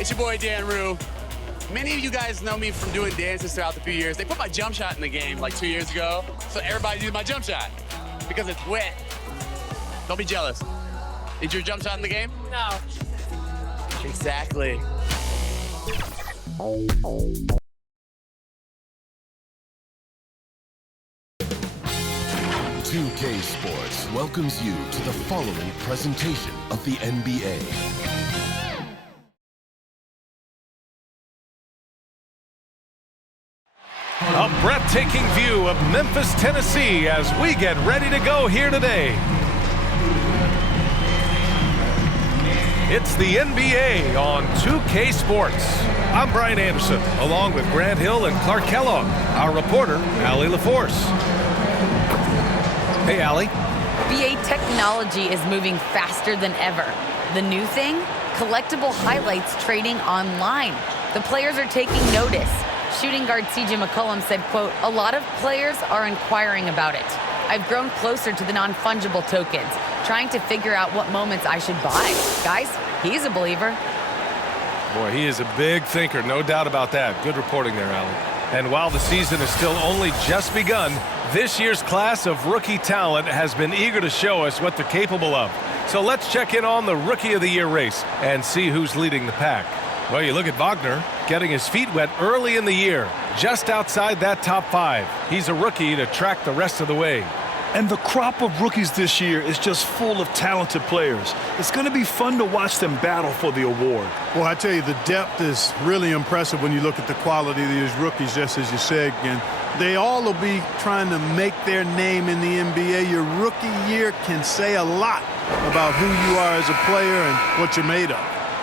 It's your boy, Dan Rue. Many of you guys know me from doing dances throughout the few years. They put my jump shot in the game like 2 years ago, so everybody uses my jump shot because it's wet. Don't be jealous. Is your jump shot in the game? No. Exactly. 2K Sports welcomes you to the following presentation of the NBA. A breathtaking view of Memphis, Tennessee as we get ready to go here today. It's the NBA on 2K Sports. I'm Brian Anderson, along with Grant Hill and Clark Kellogg, our reporter, Allie LaForce. Hey, Allie. BA technology is moving faster than ever. The new thing? Collectible highlights trading online. The players are taking notice. Shooting guard CJ McCollum said, quote, "A lot of players are inquiring about it. I've grown closer to the non-fungible tokens, trying to figure out what moments I should buy." Guys, he's a believer. Boy, he is a big thinker, no doubt about that. Good reporting there, Allie. And while the season is still only just begun, this year's class of rookie talent has been eager to show us what they're capable of. So let's check in on the Rookie of the Year race and see who's leading the pack. Well, you look at Wagner getting his feet wet early in the year, just outside that top 5. He's a rookie to track the rest of the way. And the crop of rookies this year is just full of talented players. It's going to be fun to watch them battle for the award. Well, I tell you, the depth is really impressive when you look at the quality of these rookies, just as you said. And they all will be trying to make their name in the NBA. Your rookie year can say a lot about who you are as a player and what you're made of.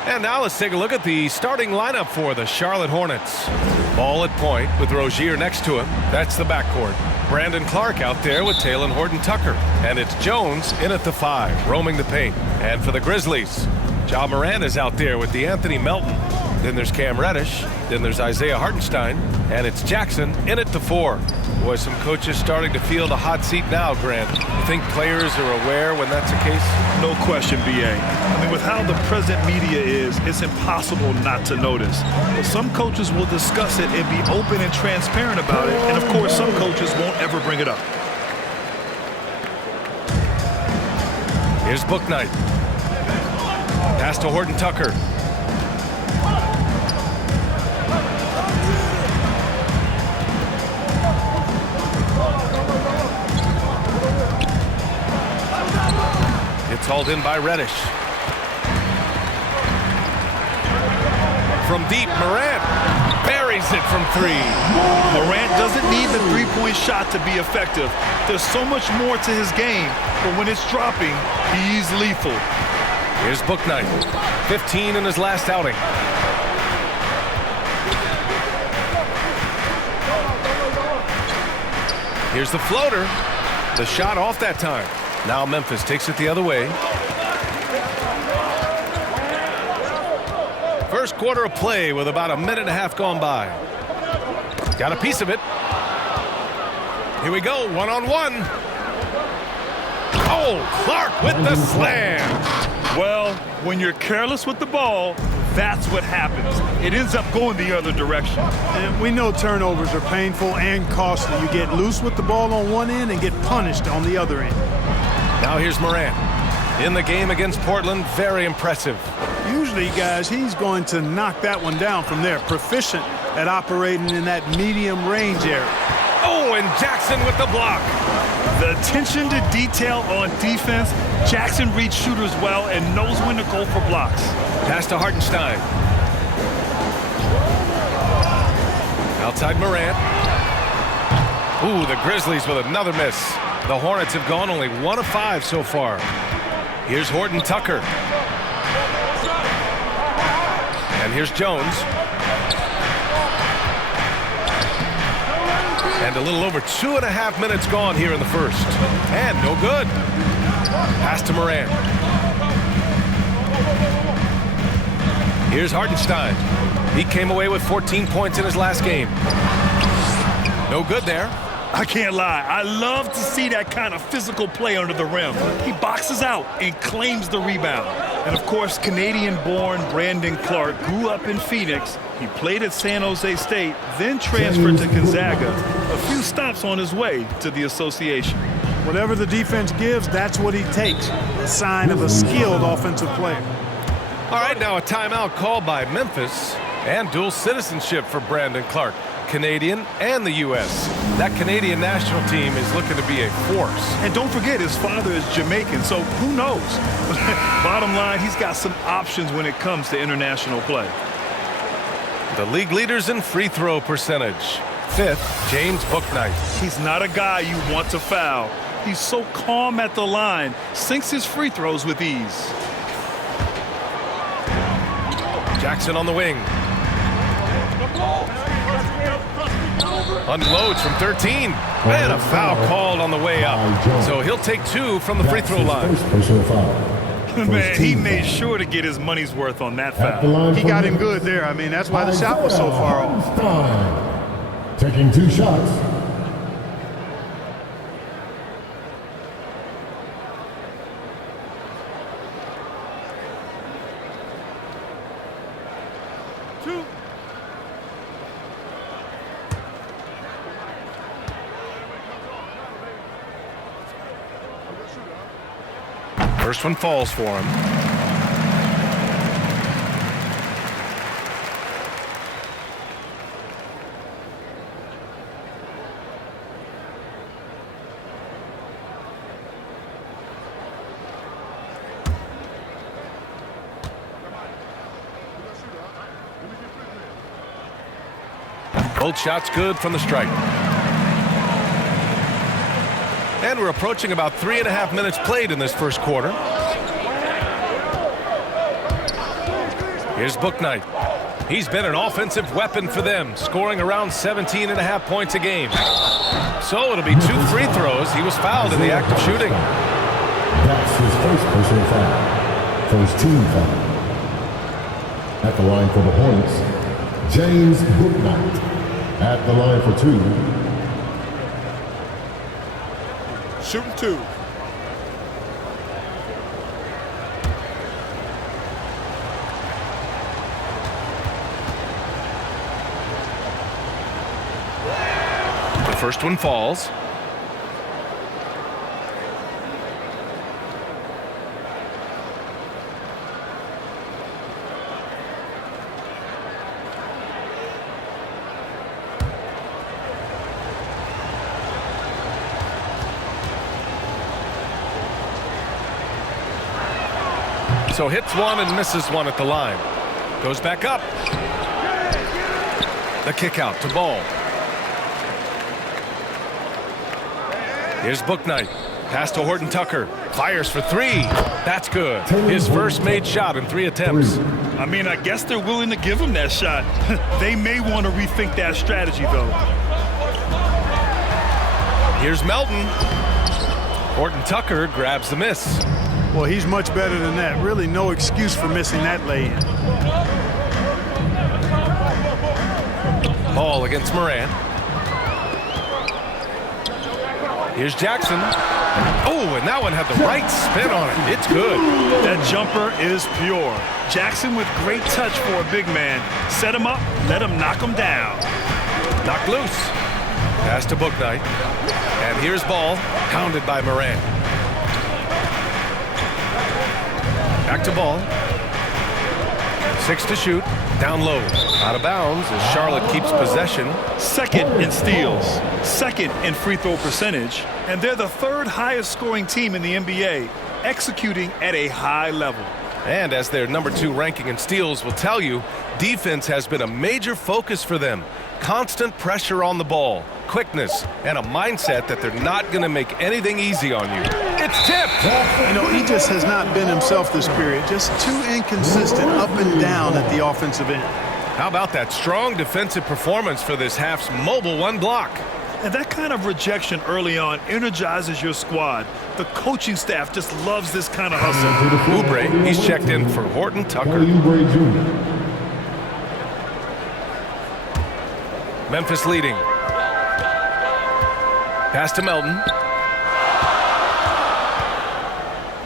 And now let's take a look at the starting lineup for the Charlotte Hornets. Ball at point with Rozier next to him. That's the backcourt. Brandon Clark out there with Talen Horton-Tucker. And it's Jones in at the 5, roaming the paint. And for the Grizzlies, Ja Morant is out there with DeAnthony Melton. Then there's Cam Reddish. Then there's Isaiah Hartenstein. And it's Jackson in at the 4. Boy, some coaches starting to feel the hot seat now, Grant. You think players are aware when that's the case? No question, BA. I mean, with how the present media is, it's impossible not to notice. But some coaches will discuss it and be open and transparent about it. And, of course, some coaches won't ever bring it up. Here's Bouknight. Pass to Horton-Tucker. It's hauled in by Reddish. From deep, Morant buries it from 3. Morant doesn't need the three-point shot to be effective. There's so much more to his game, but when it's dropping, he's lethal. Here's Bouknight, 15 in his last outing. Here's the floater. The shot off that time. Now Memphis takes it the other way. First quarter of play with about a minute and a half gone by. Got a piece of it. Here we go, one-on-one. Oh, Clark with the slam. Well, when you're careless with the ball, that's what happens. It ends up going the other direction. And we know turnovers are painful and costly. You get loose with the ball on one end and get punished on the other end. Now here's Morant. In the game against Portland, very impressive. Usually, guys, he's going to knock that one down from there. Proficient at operating in that medium range area. Oh, and Jackson with the block. The attention to detail on defense. Jackson reads shooters well and knows when to go for blocks. Pass to Hartenstein. Outside Morant. Ooh, the Grizzlies with another miss. The Hornets have gone only 1 of 5 so far. Here's Horton-Tucker. And here's Jones. And a little over 2.5 minutes gone here in the first. And no good. Pass to Morant. Here's Hartenstein. He came away with 14 points in his last game. No good there. I can't lie. I love to see that kind of physical play under the rim. He boxes out and claims the rebound. And of course, Canadian-born Brandon Clark grew up in Phoenix. He played at San Jose State, then transferred to Gonzaga. A few stops on his way to the association. Whatever the defense gives, that's what he takes. A sign of a skilled offensive player. All right, now a timeout called by Memphis, and dual citizenship for Brandon Clark, Canadian and the U.S. That Canadian national team is looking to be a force. And don't forget, his father is Jamaican, so who knows? Bottom line, he's got some options when it comes to international play. The league leaders in free throw percentage. 5th, James Bouknight. He's not a guy you want to foul. He's so calm at the line, sinks his free throws with ease. Jackson on the wing. Unloads from 13. And a foul called on the way up. So he'll take 2 from the free throw line. Man, he made sure to get his money's worth on that foul. He got him good there. I mean, that's why the shot was so far off. Taking 2 shots. First one falls for him. Both shots good from the stripe. And we're approaching about 3.5 minutes played in this first quarter. Here's Bouknight. He's been an offensive weapon for them, scoring around 17.5 points a game. So it'll be 2 free throws. He was fouled in the act of shooting. That's his first personal foul. First team foul. At the line for the Hornets, James Bouknight. At the line for 2. Shooting 2. The first one falls. So hits one and misses one at the line. Goes back up. The kick out to Ball. Here's Bouknight. Pass to Horton Tucker. Fires for 3. That's good. His first made shot in 3 attempts. I mean, I guess they're willing to give him that shot. They may want to rethink that strategy, though. Here's Melton. Horton Tucker grabs the miss. Well, he's much better than that. Really no excuse for missing that lay-in. Ball against Moran. Here's Jackson. Oh, and that one had the right spin on it. It's good. That jumper is pure. Jackson with great touch for a big man. Set him up, let him knock him down. Knocked loose. Pass to Bouknight. And here's Ball, pounded by Moran. Back to Ball. 6 to shoot. Down low. Out of bounds as Charlotte keeps possession. Second in steals. Second in free throw percentage. And they're the 3rd highest scoring team in the NBA, executing at a high level. And as their number 2 ranking in steals will tell you, defense has been a major focus for them. Constant pressure on the ball, quickness, and a mindset that they're not going to make anything easy on you. It's tipped. You know, he just has not been himself this period. Just too inconsistent up and down at the offensive end. How about that strong defensive performance for this half's mobile 1 block? And that kind of rejection early on energizes your squad. The coaching staff just loves this kind of hustle. Oubre, he's checked in for Horton Tucker. Memphis leading. Pass to Melton.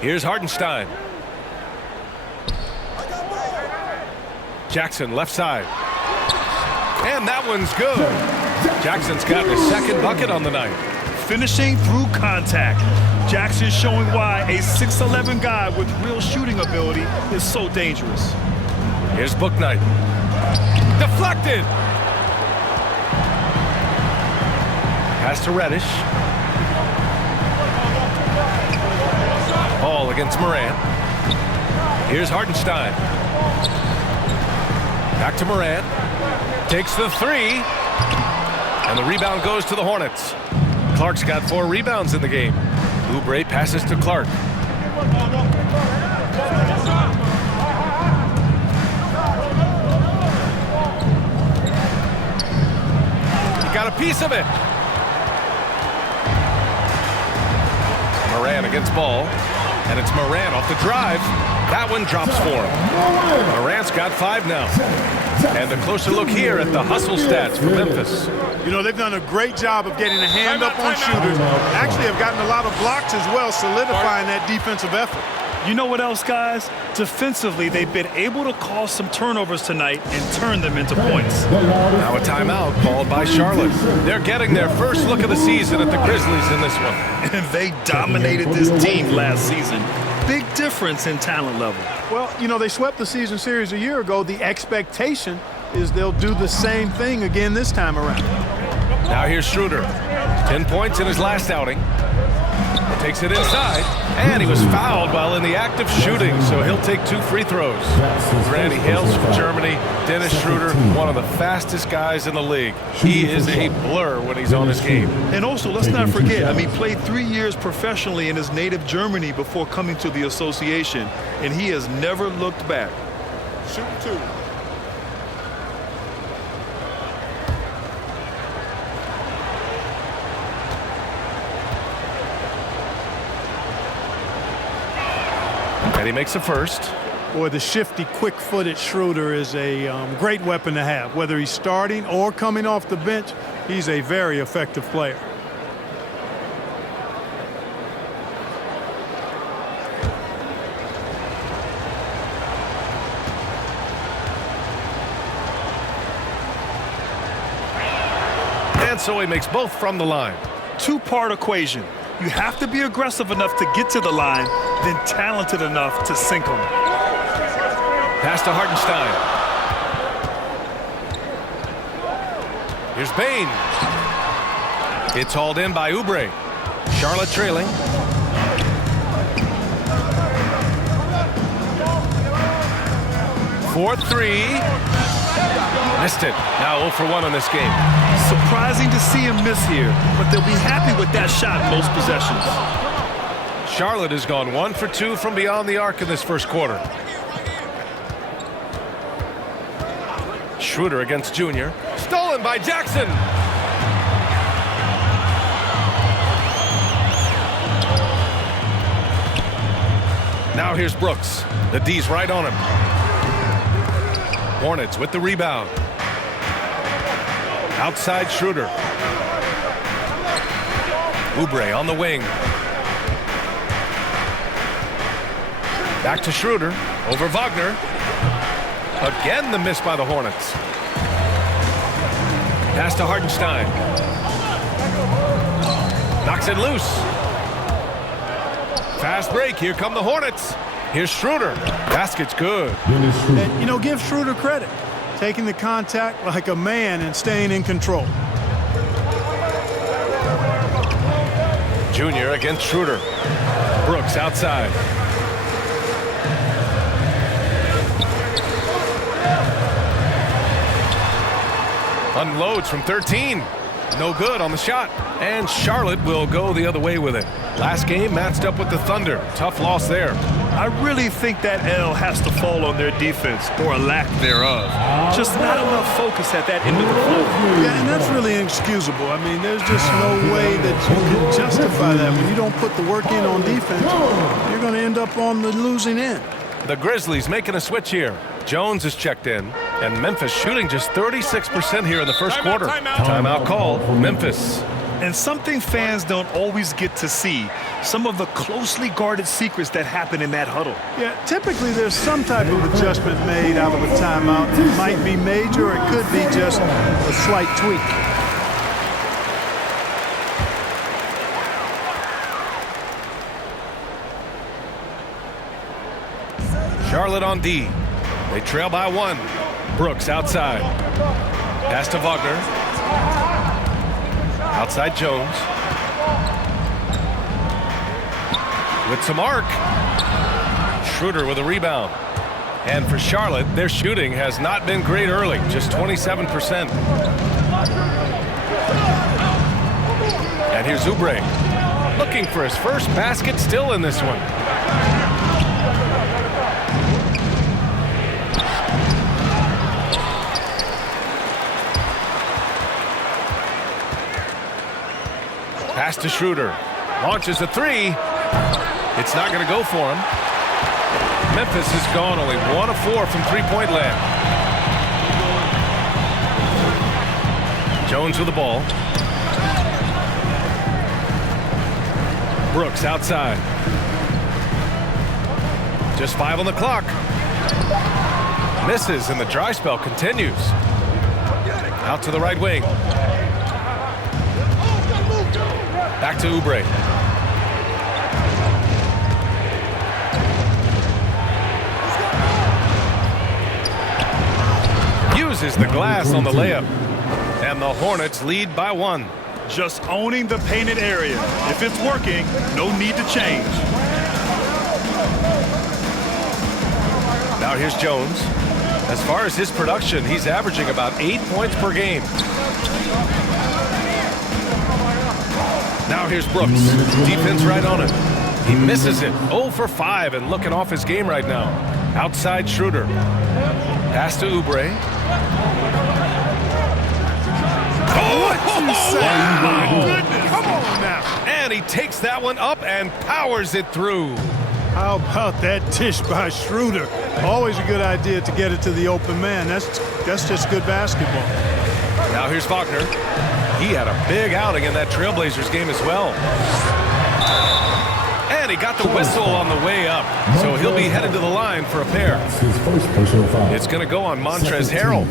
Here's Hartenstein. Jackson left side. And that one's good. Jackson's got his second bucket on the night. Finishing through contact. Jackson showing why a 6'11" guy with real shooting ability is so dangerous. Here's Bouknight. Deflected. Pass to Reddish. Ball against Morant. Here's Hartenstein. Back to Morant. Takes the three. And the rebound goes to the Hornets. Clark's got 4 rebounds in the game. Oubre passes to Clark. He got a piece of it. Morant against Ball. And it's Morant off the drive. That one drops for him. Morant's got 5 now. And a closer look here at the hustle stats for Memphis. You know, they've done a great job of getting a hand up on shooters. Actually have gotten a lot of blocks as well, solidifying that defensive effort. You know what else, guys? Defensively, they've been able to cause some turnovers tonight and turn them into points. Now a timeout called by Charlotte. They're getting their first look of the season at the Grizzlies in this one. And they dominated this team last season. Big difference in talent level. Well, you know, they swept the season series a year ago. The expectation is they'll do the same thing again this time around. Now here's Schroeder. 10 points in his last outing. Takes it inside, and he was fouled while in the act of shooting, so he'll take 2 free throws. Randy hails from Germany. Dennis Schroeder, one of the fastest guys in the league. He is a blur when he's on his game. And also, let's not forget, he played 3 years professionally in his native Germany before coming to the association, and he has never looked back. Shoot 2. And he makes the first. Boy, the shifty, quick-footed Schroeder is a great weapon to have. Whether he's starting or coming off the bench, he's a very effective player. And so he makes both from the line. 2-part equation. You have to be aggressive enough to get to the line, then talented enough to sink them. Pass to Hartenstein. Here's Bane. It's hauled in by Oubre. Charlotte trailing. For 3. Missed it. Now 0 for 1 on this game. Surprising to see him miss here, but they'll be happy with that shot most possessions. Charlotte has gone 1 for 2 from beyond the arc in this first quarter. Schroeder against Junior. Stolen by Jackson. Now here's Brooks. The D's right on him. Hornets with the rebound. Outside Schroeder. Oubre on the wing. Back to Schroeder. Over Wagner. Again the miss by the Hornets. Pass to Hartenstein. Knocks it loose. Fast break. Here come the Hornets. Here's Schroeder. Basket's good. And, you know, give Schroeder credit. Taking the contact like a man and staying in control. Junior against Schroeder. Brooks outside. Unloads from 13. No good on the shot. And Charlotte will go the other way with it. Last game matched up with the Thunder. Tough loss there. I really think that L has to fall on their defense, or a lack thereof. Just not enough focus at that end of the floor. Yeah, and that's really inexcusable. I mean, there's just no way that you can justify that. When you don't put the work in on defense, you're going to end up on the losing end. The Grizzlies making a switch here. Jones is checked in, and Memphis shooting just 36% here in the first quarter. Timeout called. Memphis. And something fans don't always get to see, some of the closely guarded secrets that happen in that huddle. Yeah, typically there's some type of adjustment made out of a timeout. It might be major or it could be just a slight tweak. Charlotte on D. They trail by 1. Brooks outside. Pass to Wagner. Outside Jones. With some arc. Schroeder with a rebound. And for Charlotte, their shooting has not been great early, just 27%. And here's Oubre. Looking for his first basket still in this one. Pass to Schroeder. Launches a 3. It's not going to go for him. Memphis has gone only 1 of 4 from three-point land. Jones with the ball. Brooks outside. Just 5 on the clock. Misses, and the dry spell continues. Out to the right wing. Back to Oubre. Uses the glass on the layup. And the Hornets lead by 1. Just owning the painted area. If it's working, no need to change. Now here's Jones. As far as his production, he's averaging about 8 points per game. Now here's Brooks. Defense right on it. He misses it. 0 for 5 and looking off his game right now. Outside Schroeder. Pass to Oubre. My goodness. Come on now. And he takes that one up and powers it through. How about that dish by Schroeder? Always a good idea to get it to the open man. That's just good basketball. Now here's Wagner. He had a big outing in that Trailblazers game as well. And he got the whistle on the way up. So he'll be headed to the line for a pair. His first personal foul. It's going to go on Montrezl Harrell.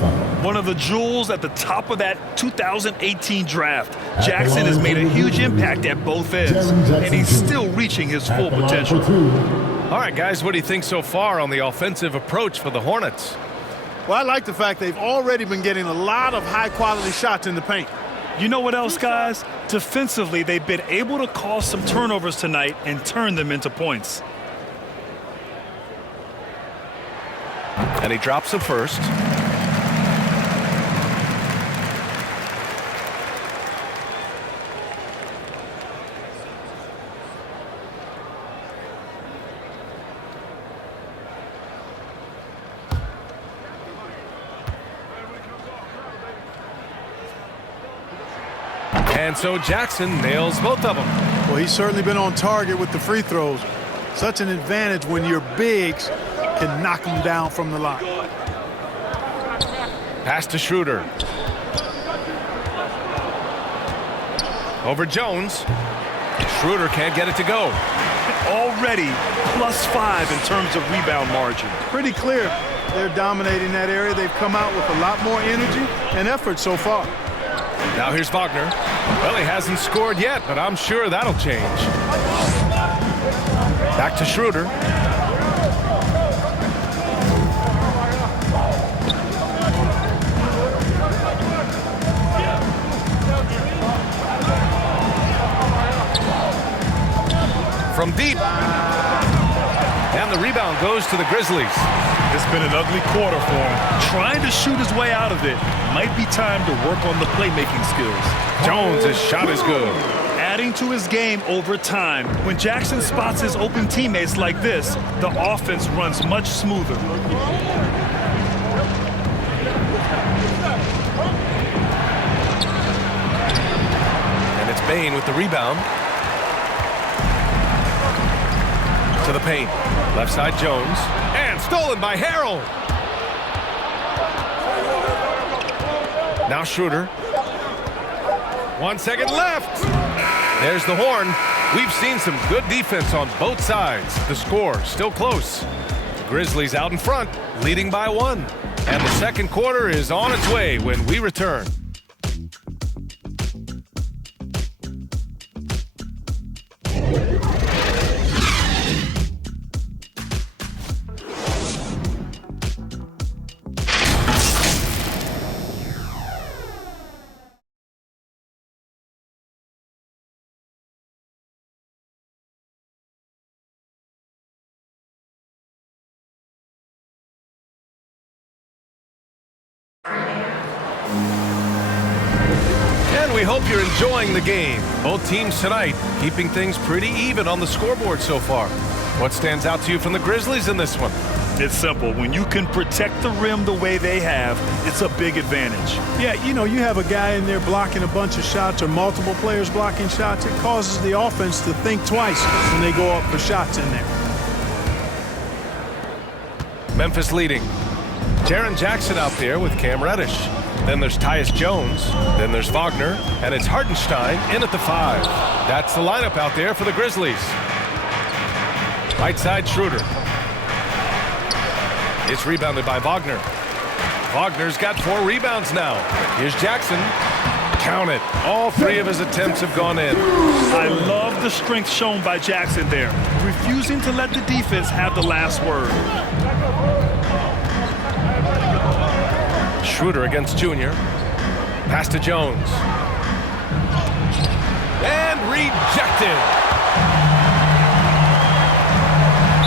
One of the jewels at the top of that 2018 draft. Jackson has made a huge impact at both ends, and he's still reaching his full potential. All right, guys, what do you think so far on the offensive approach for the Hornets? Well, I like the fact they've already been getting a lot of high-quality shots in the paint. You know what else, guys? Defensively, they've been able to cause some turnovers tonight and turn them into points. And he drops the first. And so Jackson nails both of them. Well, he's certainly been on target with the free throws. Such an advantage when your bigs can knock them down from the line. Pass to Schroeder. Over Jones. Schroeder can't get it to go. Already +5 in terms of rebound margin. Pretty clear they're dominating that area. They've come out with a lot more energy and effort so far. Now here's Wagner. Well, he hasn't scored yet, but I'm sure that'll change. Back to Schroeder. From deep. And the rebound goes to the Grizzlies. It's been an ugly quarter for him. Trying to shoot his way out of it. Might be time to work on the playmaking skills. Jones' shot is good. Adding to his game over time. When Jackson spots his open teammates like this, the offense runs much smoother. And it's Bane with the rebound. To the paint. Left side Jones. And stolen by Harrell. Now Schroeder. 1 second left. There's the horn. We've seen some good defense on both sides. The score still close. The Grizzlies out in front, leading by 1. And the second quarter is on its way when we return. And we hope you're enjoying the game. Both teams tonight keeping things pretty even on the scoreboard so far. What stands out to you from the Grizzlies in this one? It's simple. When you can protect the rim the way they have, it's a big advantage. Yeah, you know, you have a guy in there blocking a bunch of shots or multiple players blocking shots. It causes the offense to think twice when they go up for shots in there. Memphis leading. Jaren Jackson out there with Cam Reddish. Then there's Tyus Jones. Then there's Wagner. And it's Hartenstein in at the 5. That's the lineup out there for the Grizzlies. Right side Schroeder. It's rebounded by Wagner. Wagner's got 4 rebounds now. Here's Jackson. Count it. All 3 of his attempts have gone in. I love the strength shown by Jackson there, refusing to let the defense have the last word. Schroeder against Junior. Pass to Jones. And rejected.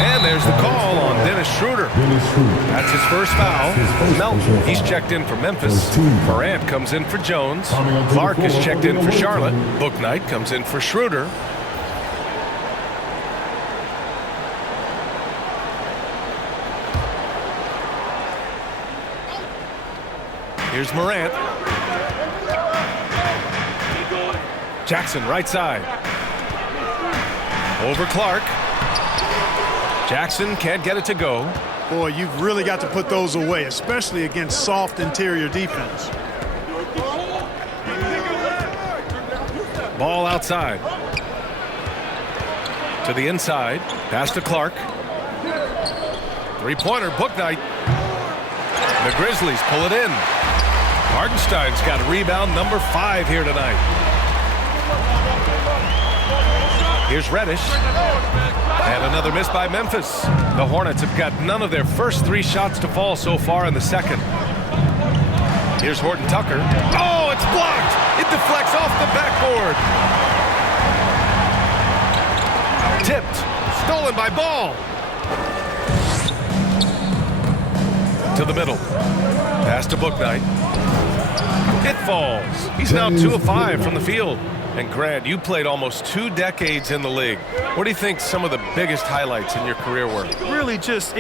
And there's the call on Dennis Schroeder. That's his first foul. Melton, he's checked in for Memphis. Morant comes in for Jones. Clark is checked in for Charlotte. Bouknight comes in for Schroeder. Here's Morant. Jackson, right side. Over Clark. Jackson can't get it to go. Boy, you've really got to put those away, especially against soft interior defense. Ball outside. To the inside. Pass to Clark. Three-pointer, Bouknight. The Grizzlies pull it in. Hartenstein's got rebound number 5 here tonight. Here's Reddish. And another miss by Memphis. The Hornets have got none of their first 3 shots to fall so far in the second. Here's Horton Tucker. Oh, it's blocked! It deflects off the backboard. Tipped. Stolen by Ball. To the middle. Pass to Bouknight. It falls. He's now 2 of 5 from the field. And Grant, you played almost 2 decades in the league. What do you think some of the biggest highlights in your career were? Really just,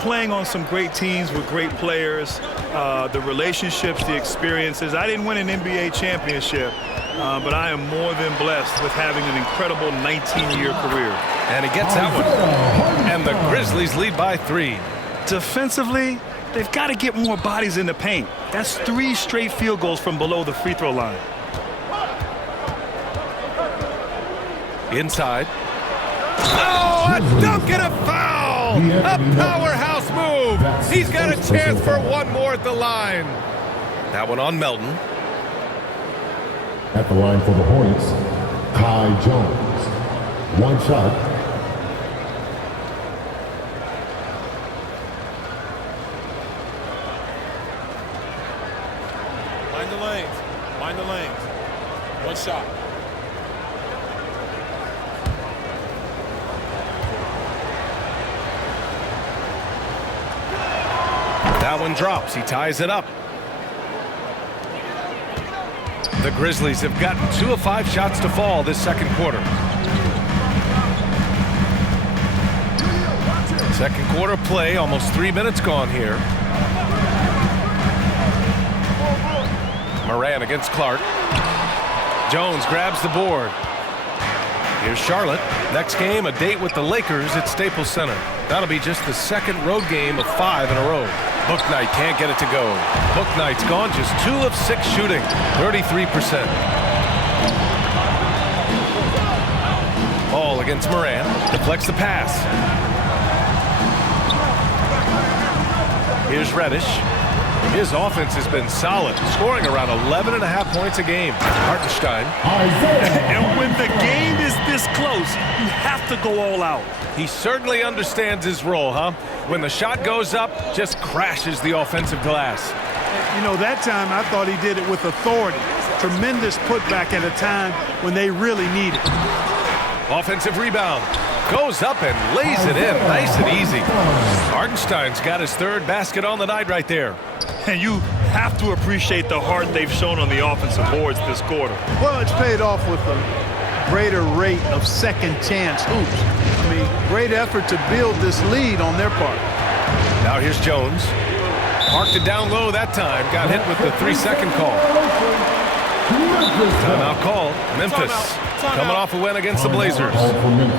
playing on some great teams with great players, the relationships, the experiences. I didn't win an NBA championship, but I am more than blessed with having an incredible 19-year career. And he gets that one. And the Grizzlies lead by 3. Defensively, they've got to get more bodies in the paint. That's 3 straight field goals from below the free throw line. Inside. Oh, a dunk and a foul! A powerhouse move! He's got a chance for one more at the line. That one on Melton. At the line for the Hornets, Kai Jones. 1 shot. Mind the lanes. Mind the lanes. 1 shot. That one drops. He ties it up. The Grizzlies have gotten 2 of 5 shots to fall this second quarter. Second quarter play, almost 3 minutes gone here. Morant against Clark. Jones grabs the board. Here's Charlotte. Next game, a date with the Lakers at Staples Center. That'll be just the second road game of 5 in a row. Bouknight can't get it to go. Bouknight's gone just 2 of 6 shooting, 33%. Ball against Moran. Deflects the pass. Here's Reddish. His offense has been solid, scoring around 11.5 points a game. Hartenstein. And when the game is this close, you have to go all out. He certainly understands his role, huh? When the shot goes up, just crashes the offensive glass. You know, that time I thought he did it with authority. Tremendous putback at a time when they really need it. Offensive rebound. Goes up and lays it in. Nice and easy. Hartenstein's got his third basket on the night right there. And you have to appreciate the heart they've shown on the offensive boards this quarter. Well, it's paid off with a greater rate of second chance hoops. I mean, great effort to build this lead on their part. Now here's Jones. Parked it down low that time. Got hit with the 3-second call. Timeout call. Memphis coming off a win against the Blazers.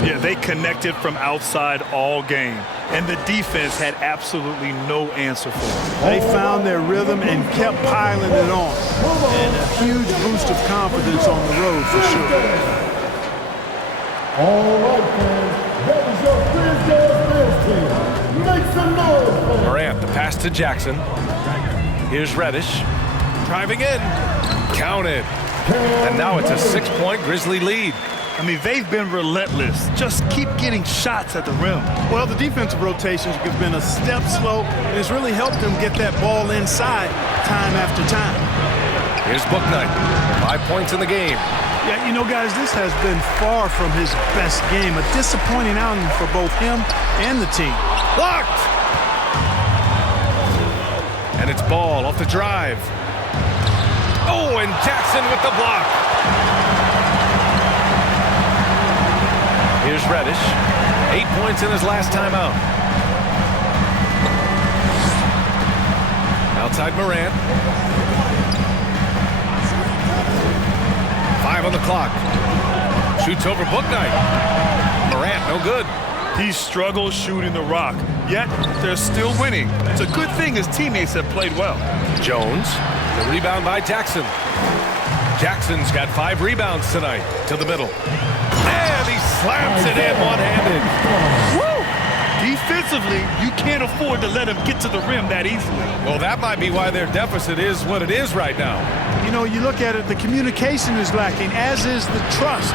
Yeah, they connected from outside all game, and the defense had absolutely no answer for it. They found their rhythm and kept piling it on. And a huge boost of confidence on the road for sure. All right, fans. That was your Bills team. Make some noise, fans. Morant, the pass to Jackson. Here's Reddish. Driving in. Counted. And now it's a 6-point Grizzly lead. I mean, they've been relentless. Just keep getting shots at the rim. Well, the defensive rotations have been a step slow, and it's really helped them get that ball inside time after time. Here's Bouknight. 5 points in the game. Yeah, you know, guys, this has been far from his best game. A disappointing outing for both him and the team. Blocked! And it's Ball off the drive. Oh, and Jackson with the block. Here's Reddish. 8 points in his last time out. Outside Morant. 5 on the clock. Shoots over Bouknight. Morant, no good. He struggles shooting the rock, yet they're still winning. It's a good thing his teammates have played well. Jones, the rebound by Jackson. Jackson's got 5 rebounds tonight to the middle. And he slams it in one-handed. Woo! Defensively, you can't afford to let him get to the rim that easily. Well, that might be why their deficit is what it is right now. You know, you look at it, the communication is lacking, as is the trust.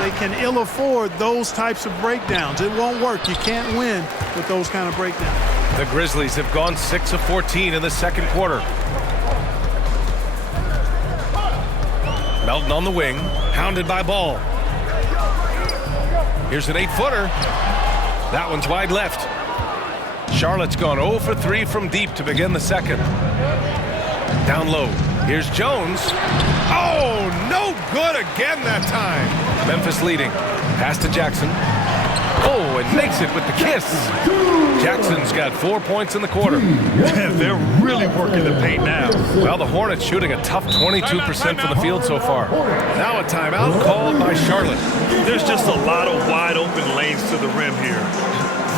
They can ill afford those types of breakdowns. It won't work. You can't win with those kind of breakdowns. The Grizzlies have gone 6 of 14 in the second quarter. Melton on the wing, hounded by Ball. Here's an 8-footer. That one's wide left. Charlotte's gone 0 for 3 from deep to begin the second. Down low. Here's Jones. Oh, no good again that time. Memphis leading. Pass to Jackson. Oh, and makes it with the kiss. Jackson's got 4 points in the quarter. They're really working the paint now. Well, the Hornets shooting a tough 22% from the field so far. Now a timeout called by Charlotte. There's just a lot of wide open lanes to the rim here.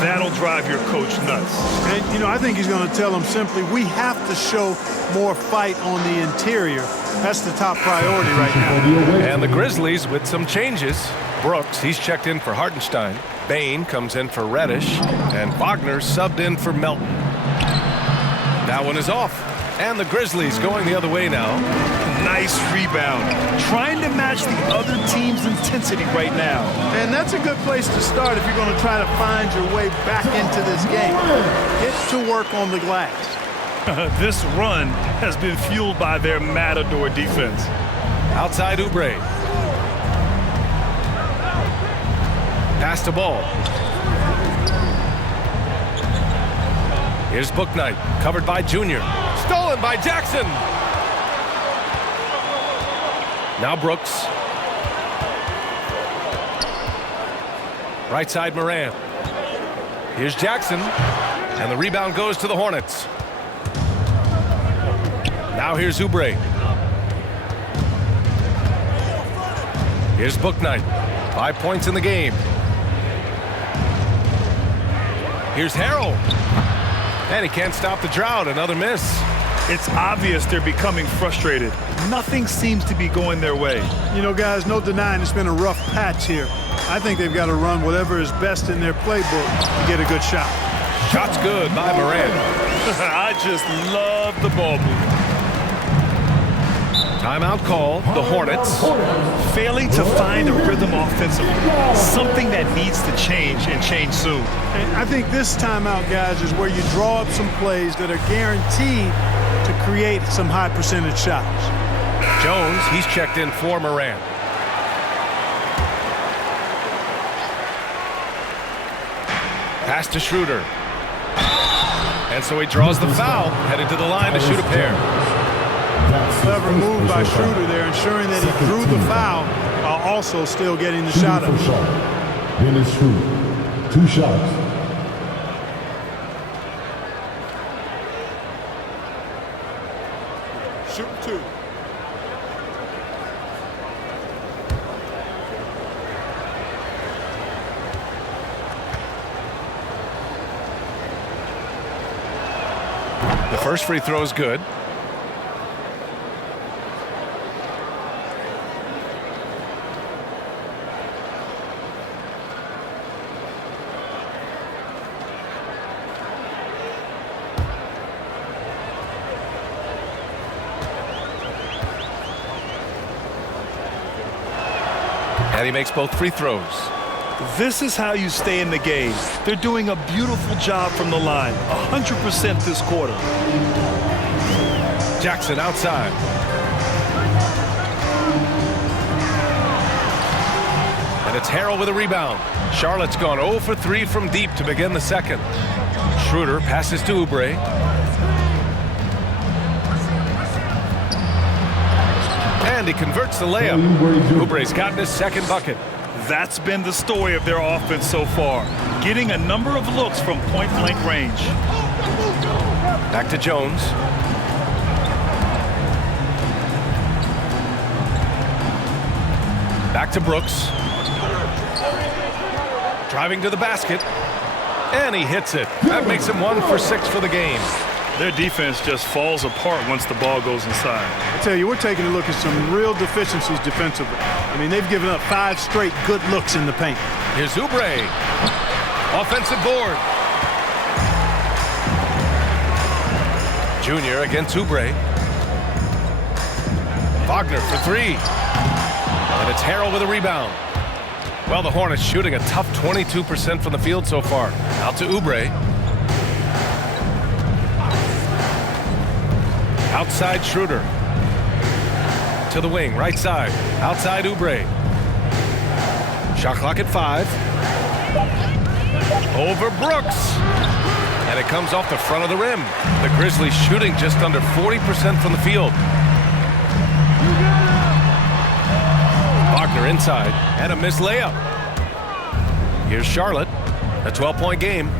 That'll drive your coach nuts. And, you know, I think he's going to tell them simply, we have to show more fight on the interior. That's the top priority right now. And the Grizzlies with some changes. Brooks, he's checked in for Hartenstein. Bain comes in for Reddish. And Wagner subbed in for Melton. That one is off. And the Grizzlies going the other way now. Nice rebound. Trying to match the other team's intensity right now. And that's a good place to start if you're going to try to find your way back into this game. Get to work on the glass. This run has been fueled by their matador defense. Outside Oubre. Pass to Ball. Here's Bouknight, covered by Junior. Stolen by Jackson. Now Brooks. Right side Moran. Here's Jackson. And the rebound goes to the Hornets. Now here's Oubre. Here's Bouknight. 5 points in the game. Here's Harrell. And he can't stop the drought. Another miss. It's obvious they're becoming frustrated. Nothing seems to be going their way. You know, guys, no denying it's been a rough patch here. I think they've got to run whatever is best in their playbook to get a good shot. Shot's good by Moran. I just love the ball movement. Timeout call, the Hornets. Failing to find a rhythm offensively. Something that needs to change and change soon. And I think this timeout, guys, is where you draw up some plays that are guaranteed to create some high percentage shots. Jones, he's checked in for Moran. Pass to Schroeder. And so he draws the foul, headed to the line to shoot a pair. Clever move by Schroeder there, ensuring that he drew the foul while also still getting the shot up. Dennis Schroeder, 2 shots. Shoot 2. The first free throw is good. And he makes both free throws. This is how you stay in the game. They're doing a beautiful job from the line. 100% this quarter. Jackson outside. And it's Harrell with a rebound. Charlotte's gone 0 for 3 from deep to begin the second. Schroeder passes to Oubre. And he converts the layup. Oubre's gotten his second bucket. That's been the story of their offense so far. Getting a number of looks from point-blank range. Back to Jones. Back to Brooks. Driving to the basket. And he hits it. That makes him 1 for 6 for the game. Their defense just falls apart once the ball goes inside. I tell you, we're taking a look at some real deficiencies defensively. I mean, they've given up 5 straight good looks in the paint. Here's Oubre. Offensive board. Junior against Oubre. Wagner for 3. And it's Harrell with a rebound. Well, the Hornets shooting a tough 22% from the field so far. Out to Oubre. Outside Schroeder. To the wing, right side. Outside Oubre. Shot clock at 5. Over Brooks. And it comes off the front of the rim. The Grizzlies shooting just under 40% from the field. Wagner inside. And a missed layup. Here's Charlotte. A 12-point game.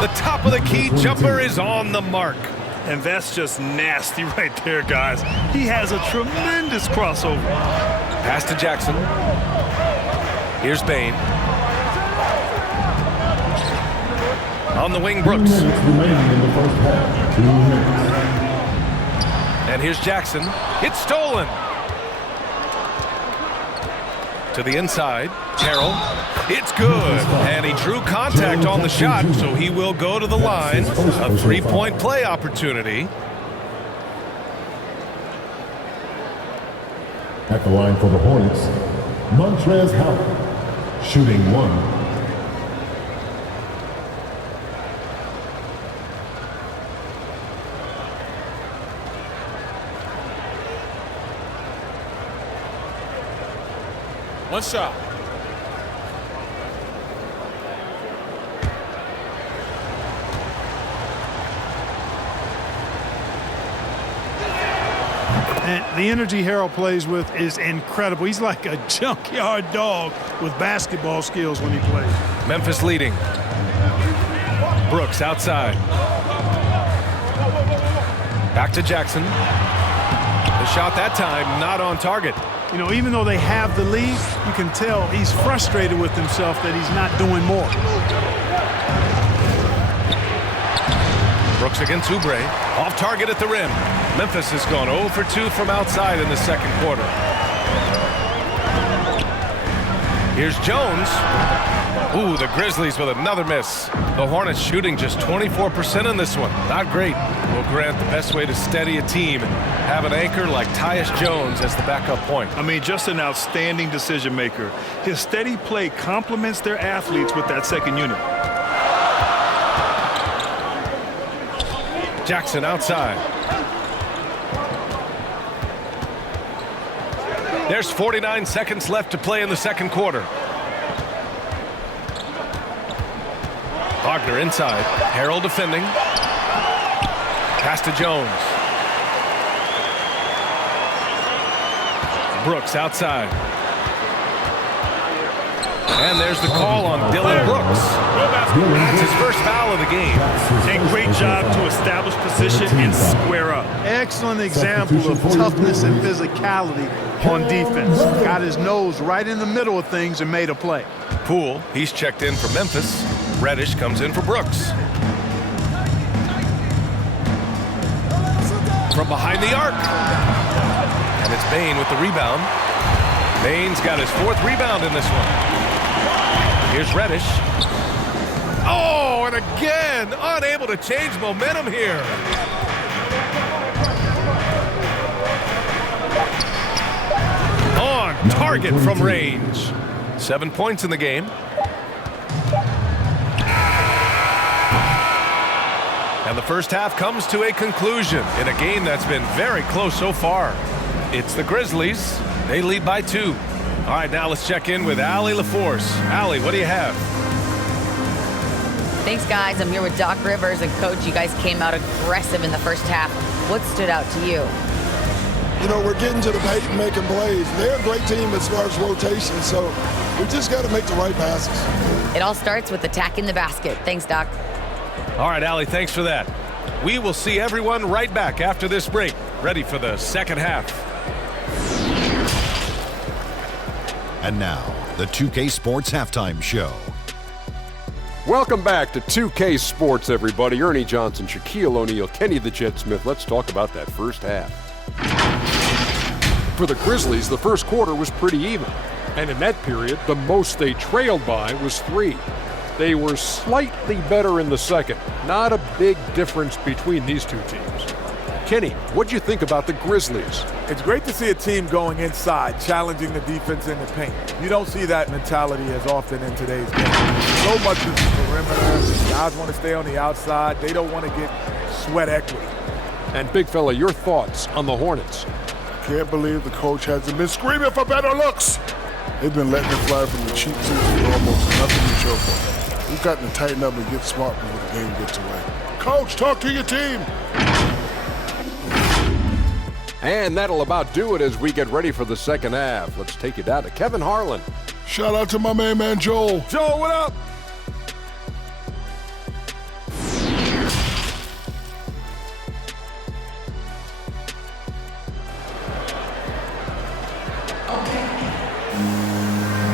The top of the key jumper is on the mark. And that's just nasty right there, guys. He has a tremendous crossover. Pass to Jackson. Here's Bain. On the wing, Brooks. And here's Jackson. It's stolen. To the inside. Harrell. It's good. And he drew contact on the shot, so he will go to the line. A 3-point play opportunity. At the line for the Hornets, Montrezl Harrell, shooting 1. One shot. And the energy Harrell plays with is incredible. He's like a junkyard dog with basketball skills when he plays. Memphis leading. Brooks outside. Back to Jackson. The shot that time not on target. You know, even though they have the lead, you can tell he's frustrated with himself that he's not doing more. Brooks against Oubre. Off target at the rim. Memphis has gone 0 for 2 from outside in the second quarter. Here's Jones. Ooh, the Grizzlies with another miss. The Hornets shooting just 24% in this one. Not great. Well, Grant, the best way to steady a team, have an anchor like Tyus Jones as the backup point. I mean, just an outstanding decision maker. His steady play complements their athletes with that second unit. Jackson outside. There's 49 seconds left to play in the second quarter. Wagner inside. Harrell defending. Pass to Jones. Brooks outside. And there's the call on Dylan Brooks. It's his first foul of the game. And great job to establish position and square up. Excellent example of toughness and physicality on defense. Got his nose right in the middle of things and made a play. Poole, he's checked in for Memphis. Reddish comes in for Brooks. From behind the arc. And it's Bain with the rebound. Bain's got his 4th rebound in this one. Here's Reddish. Oh, and again, unable to change momentum here. On target from range. 7 points in the game. And the first half comes to a conclusion in a game that's been very close so far. It's the Grizzlies. They lead by 2. All right, now let's check in with Allie LaForce. Allie, what do you have? Thanks, guys. I'm here with Doc Rivers. And, Coach, you guys came out aggressive in the first half. What stood out to you? You know, we're getting to the paint and making plays. They're a great team as far as rotation, so we just got to make the right passes. It all starts with attacking the basket. Thanks, Doc. All right, Allie, thanks for that. We will see everyone right back after this break, ready for the second half. And now, the 2K Sports Halftime Show. Welcome back to 2K Sports, everybody. Ernie Johnson, Shaquille O'Neal, Kenny the Jet Smith. Let's talk about that first half. For the Grizzlies, the first quarter was pretty even. And in that period, the most they trailed by was 3. They were slightly better in the second. Not a big difference between these two teams. Kenny, what'd you think about the Grizzlies? It's great to see a team going inside, challenging the defense in the paint. You don't see that mentality as often in today's game. So much is the perimeter. Guys want to stay on the outside. They don't want to get sweat equity. And big fella, your thoughts on the Hornets? Can't believe the coach hasn't been screaming for better looks. They've been letting it fly from the cheap seats with almost nothing to show for. We've got to tighten up and get smart before the game gets away. Coach, talk to your team. And that'll about do it as we get ready for the second half. Let's take you down to Kevin Harlan. Shout out to my man Joel. Joel, what up?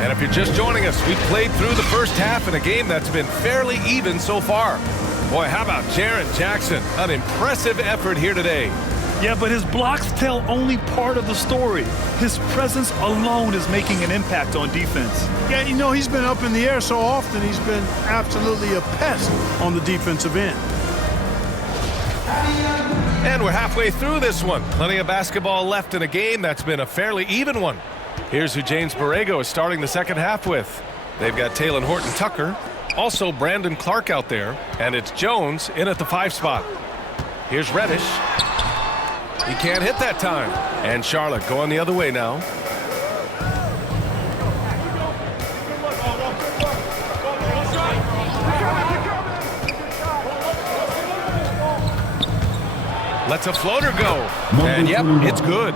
And if you're just joining us, we played through the first half in a game that's been fairly even so far. Boy, how about Jaren Jackson? An impressive effort here today. Yeah, but his blocks tell only part of the story. His presence alone is making an impact on defense. Yeah, you know, he's been up in the air so often, he's been absolutely a pest on the defensive end. And we're halfway through this one. Plenty of basketball left in a game that's been a fairly even one. Here's who James Borrego is starting the second half with. They've got Taylor Horton Tucker, also Brandon Clark out there, and it's Jones in at the 5 spot. Here's Reddish. He can't hit that time. And Charlotte going the other way now. Lets a floater go. And yep, it's good.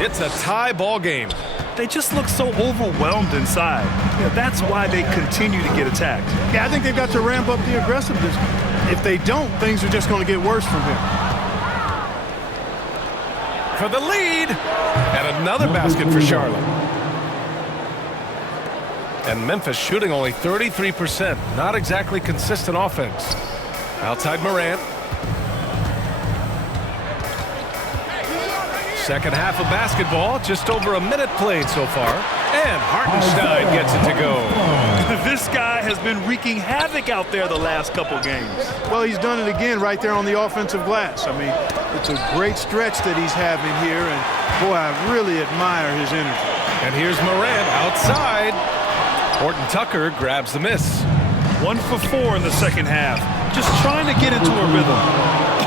It's a tie ball game. They just look so overwhelmed inside. Yeah, that's why they continue to get attacked. Yeah, I think they've got to ramp up the aggressiveness. If they don't, things are just going to get worse from here. For the lead. And another basket for Charlotte. And Memphis shooting only 33%. Not exactly consistent offense. Outside Morant. Second half of basketball, just over a minute played so far. And Hartenstein gets it to go. This guy has been wreaking havoc out there the last couple games. Well, he's done it again right there on the offensive glass. I mean, it's a great stretch that he's having here, and boy, I really admire his energy. And here's Morant outside. Horton Tucker grabs the miss. 1 for 4 in the second half. Just trying to get into a rhythm.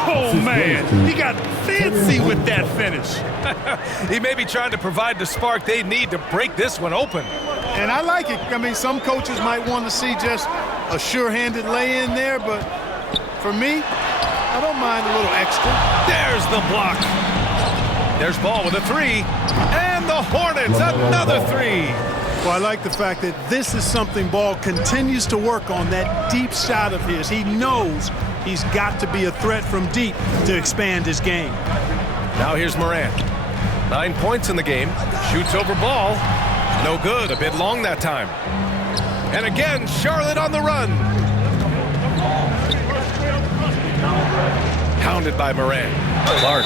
Oh, man, he got fancy with that finish. He may be trying to provide the spark they need to break this one open. And I like it. I mean, some coaches might want to see just a sure-handed lay-in there, but for me, I don't mind a little extra. There's the block. There's Ball with a three. And the Hornets, another three. Well, I like the fact that this is something Ball continues to work on, that deep shot of his. He knows he's got to be a threat from deep to expand his game. Now here's Morant. 9 points in the game. Shoots over Ball. No good. A bit long that time. And again, Charlotte on the run. Pounded by Morant. Clark.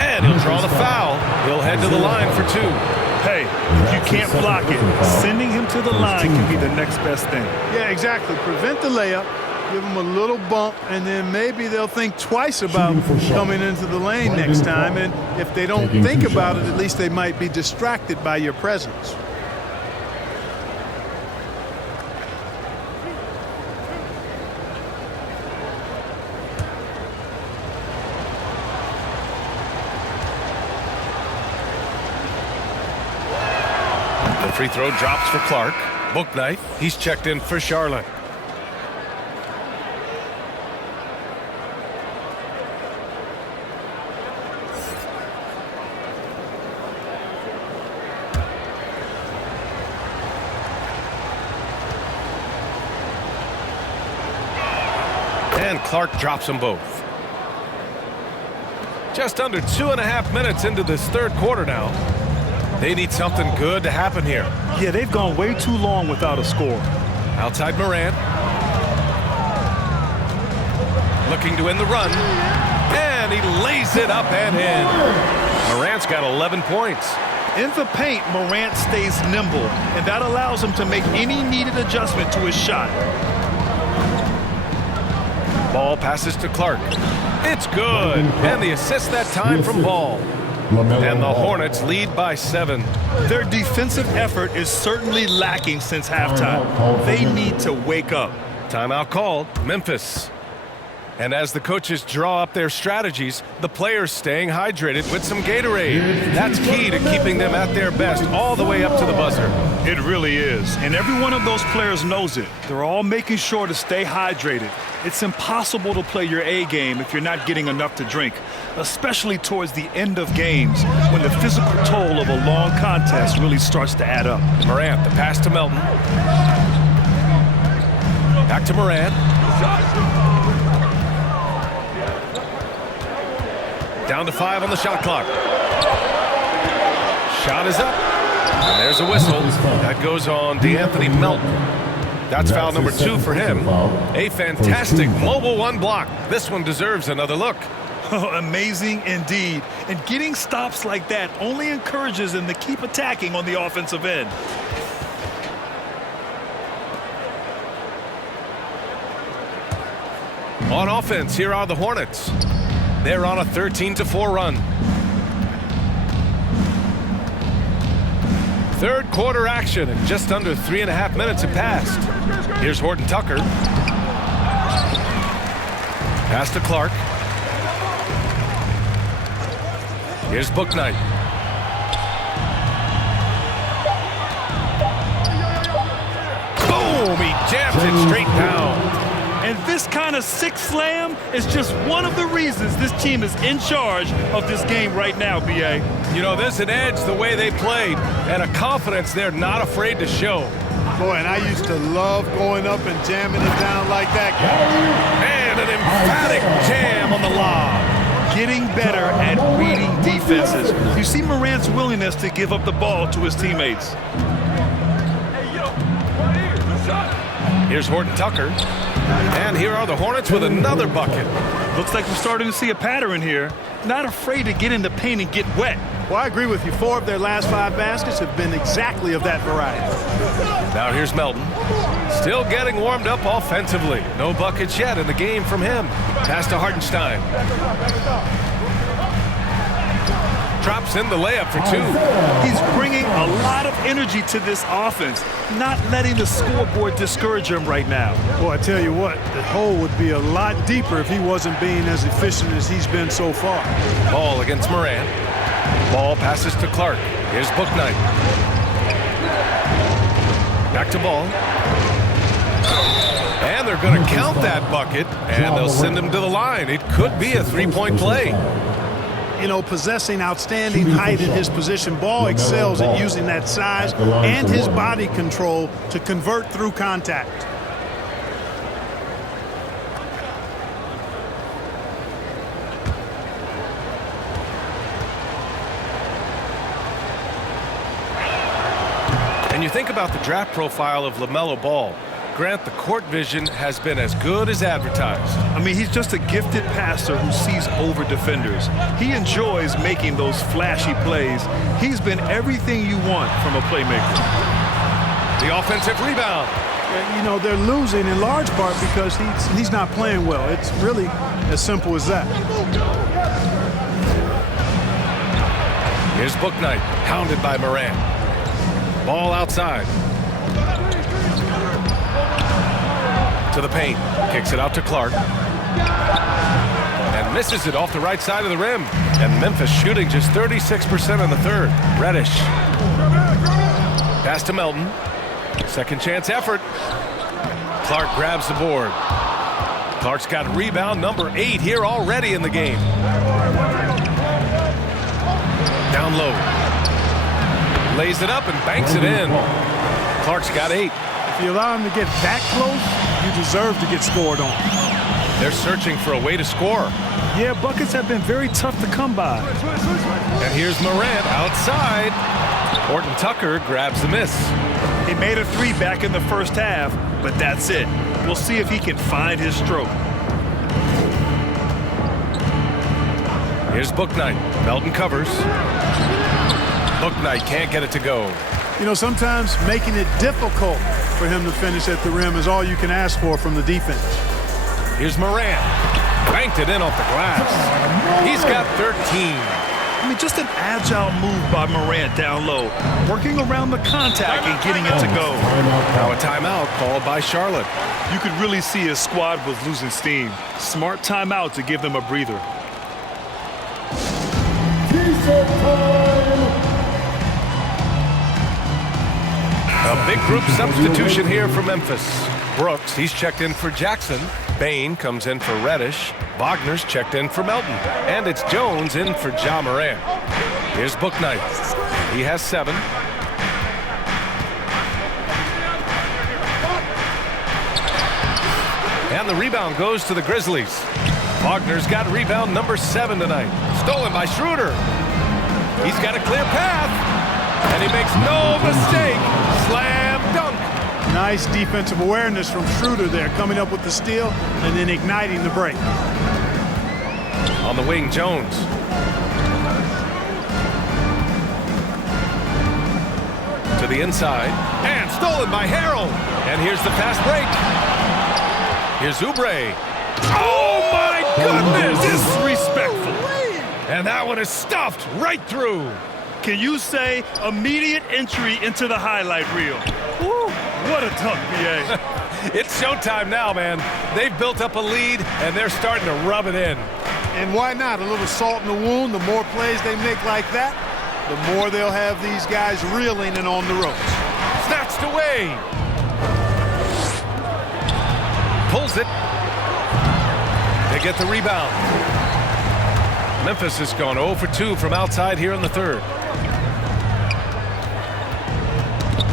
And he'll draw the foul. He'll head to the line for 2. Hey, if you can't block it, sending him to the line can be the next best thing. Yeah, exactly. Prevent the layup, give him a little bump, and then maybe they'll think twice about coming into the lane next time. And if they don't think about it, at least they might be distracted by your presence. Free throw drops for Clark. Bouknight, he's checked in for Charlotte. And Clark drops them both. Just under 2.5 minutes into this third quarter now. They need something good to happen here. Yeah, they've gone way too long without a score. Outside Morant. Looking to win the run. And he lays it up and in. Morant's got 11 points. In the paint, Morant stays nimble, and that allows him to make any needed adjustment to his shot. Ball passes to Clark. It's good. And the assist that time from Ball. And the Hornets lead by 7. Their defensive effort is certainly lacking since halftime. They need to wake up. Timeout called, Memphis. And as the coaches draw up their strategies, the players staying hydrated with some Gatorade. That's key to keeping them at their best all the way up to the buzzer. It really is. And every one of those players knows it. They're all making sure to stay hydrated. It's impossible to play your A game if you're not getting enough to drink, especially towards the end of games when the physical toll of a long contest really starts to add up. Morant, the pass to Melton. Back to Morant. Down to 5 on the shot clock. Shot is up. And there's a whistle. That goes on DeAnthony Melton. That's foul number 2 for him. A fantastic mobile 1 block. This one deserves another look. Oh, amazing indeed. And getting stops like that only encourages them to keep attacking on the offensive end. On offense, here are the Hornets. They're on a 13-4 run. Third quarter action, and just under 3.5 minutes have passed. Here's Horton Tucker. Pass to Clark. Here's Bouknight. Boom! He jams it straight down. And this kind of sick slam is just one of the reasons this team is in charge of this game right now, B.A. You know, there's an edge the way they played and a confidence they're not afraid to show. Boy, and I used to love going up and jamming it down like that guy. And an emphatic jam on the lob. Getting better at reading defenses. You see Morant's willingness to give up the ball to his teammates. Here's Horton Tucker. And here are the Hornets with another bucket. Looks like we're starting to see a pattern here. Not afraid to get in the paint and get wet. Well, I agree with you. 4 of their last 5 baskets have been exactly of that variety. Now here's Melton. Still getting warmed up offensively. No buckets yet in the game from him. Pass to Hartenstein. Drops in the layup for 2. He's bringing a lot of energy to this offense, not letting the scoreboard discourage him right now. Well, I tell you what, the hole would be a lot deeper if he wasn't being as efficient as he's been so far. Ball against Morant. Ball passes to Clark. Here's Bouknight. Back to Ball. And they're going to count that bucket, and they'll send him to the line. It could be a 3-point play. You know, possessing outstanding height in his position, Ball excels at using that size and his body control to convert through contact. And you think about the draft profile of LaMelo Ball. Grant, the court vision has been as good as advertised. I mean, he's just a gifted passer who sees over defenders. He enjoys making those flashy plays. He's been everything you want from a playmaker. The offensive rebound. You know, they're losing in large part because he's not playing well. It's really as simple as that. Here's Bouknight, hounded by Morant. Ball outside. To the paint. Kicks it out to Clark. And misses it off the right side of the rim. And Memphis shooting just 36% in the third. Reddish. Pass to Melton. Second chance effort. Clark grabs the board. Clark's got rebound number 8 here already in the game. Down low. Lays it up and banks it in. Clark's got 8. If you allow him to get that close, you deserve to get scored on. They're searching for a way to score. Yeah, buckets have been very tough to come by. And here's Morant outside. Horton Tucker grabs the miss. He made a 3 back in the first half, but that's it. We'll see if he can find his stroke. Here's Bouknight. Melton covers. Bouknight can't get it to go. You know, sometimes making it difficult for him to finish at the rim is all you can ask for from the defense. Here's Morant. Banked it in off the glass. He's got 13. I mean, just an agile move by Morant down low, working around the contact and getting it to go. Now a timeout called by Charlotte. You could really see his squad was losing steam. Smart timeout to give them a breather. A big group substitution here for Memphis. Brooks, he's checked in for Jackson. Bain comes in for Reddish. Wagner's checked in for Melton. And it's Jones in for Ja Morant. Here's Bouknight. He has 7. And the rebound goes to the Grizzlies. Wagner's got rebound number 7 tonight. Stolen by Schroeder. He's got a clear path. And he makes no mistake. Slam dunk. Nice defensive awareness from Schroeder there, coming up with the steal and then igniting the break. On the wing, Jones. To the inside. And stolen by Harrell. And here's the fast break. Here's Oubre. Oh, my goodness. Disrespectful. And that one is stuffed right through. Can you say immediate entry into the highlight reel? Woo, what a dunk, BA. It's showtime now, man. They've built up a lead, and they're starting to rub it in. And why not? A little salt in the wound. The more plays they make like that, the more they'll have these guys reeling and on the ropes. Snatched away. Pulls it. They get the rebound. Memphis has gone 0 for 2 from outside here in the third.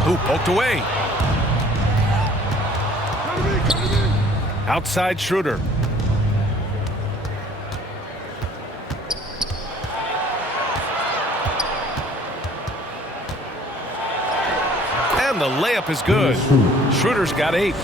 Ooh, poked away. Outside Schroeder. And the layup is good. Schroeder's got 8.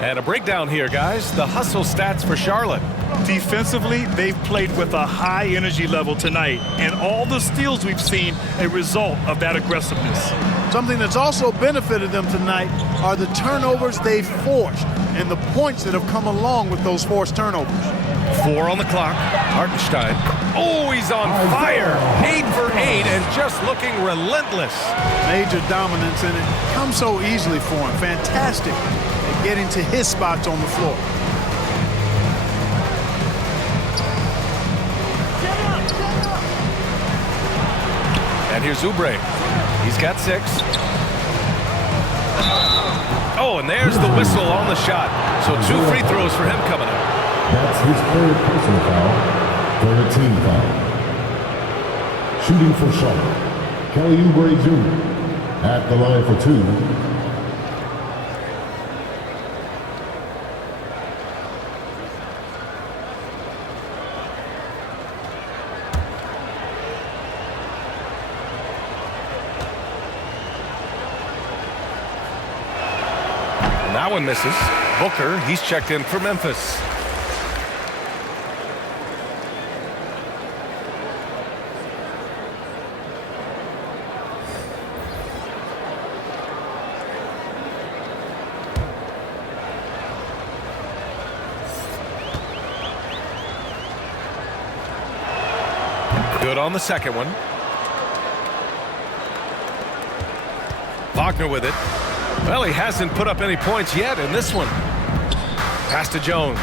And a breakdown here, guys. The hustle stats for Charlotte. Defensively, they've played with a high energy level tonight, and all the steals we've seen a result of that aggressiveness. Something that's also benefited them tonight are the turnovers they've forced and the points that have come along with those forced turnovers. 4 on the clock. Hartenstein. Oh, he's on fire. 8 for 8 and just looking relentless. Major dominance, and it comes so easily for him. Fantastic at getting to his spots on the floor. And here's Oubre. He's got 6. Oh, and there's the whistle on the shot. So 2 free throws for him coming up. That's his third personal foul, third team foul. Shooting for Charlotte, Kelly Oubre Jr. at the line for 2. That one misses. Booker, he's checked in for Memphis. Good on the second one. Wagner with it. Well, he hasn't put up any points yet in this one. Pass to Jones.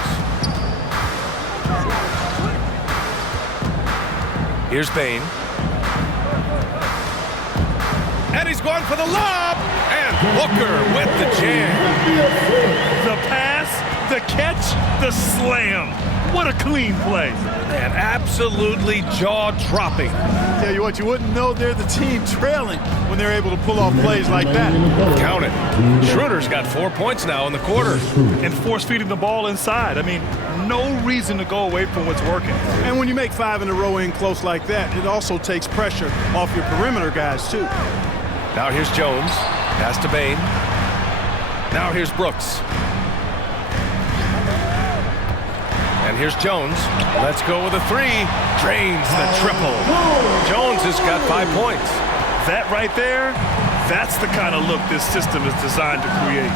Here's Bain. And he's going for the lob. And Booker with the jam. The pass, the catch, the slam. What a clean play. And absolutely jaw-dropping. Tell you what, you wouldn't know they're the team trailing when they're able to pull off plays like that. Count it. Schroeder's got 4 points now in the quarter. And force-feeding the ball inside. I mean, no reason to go away from what's working. And when you make 5 in a row in close like that, it also takes pressure off your perimeter guys, too. Now here's Jones. Pass to Bain. Now here's Brooks. And here's Jones. Let's go with a 3. Drains the triple. Jones has got 5 points. That right there, that's the kind of look this system is designed to create.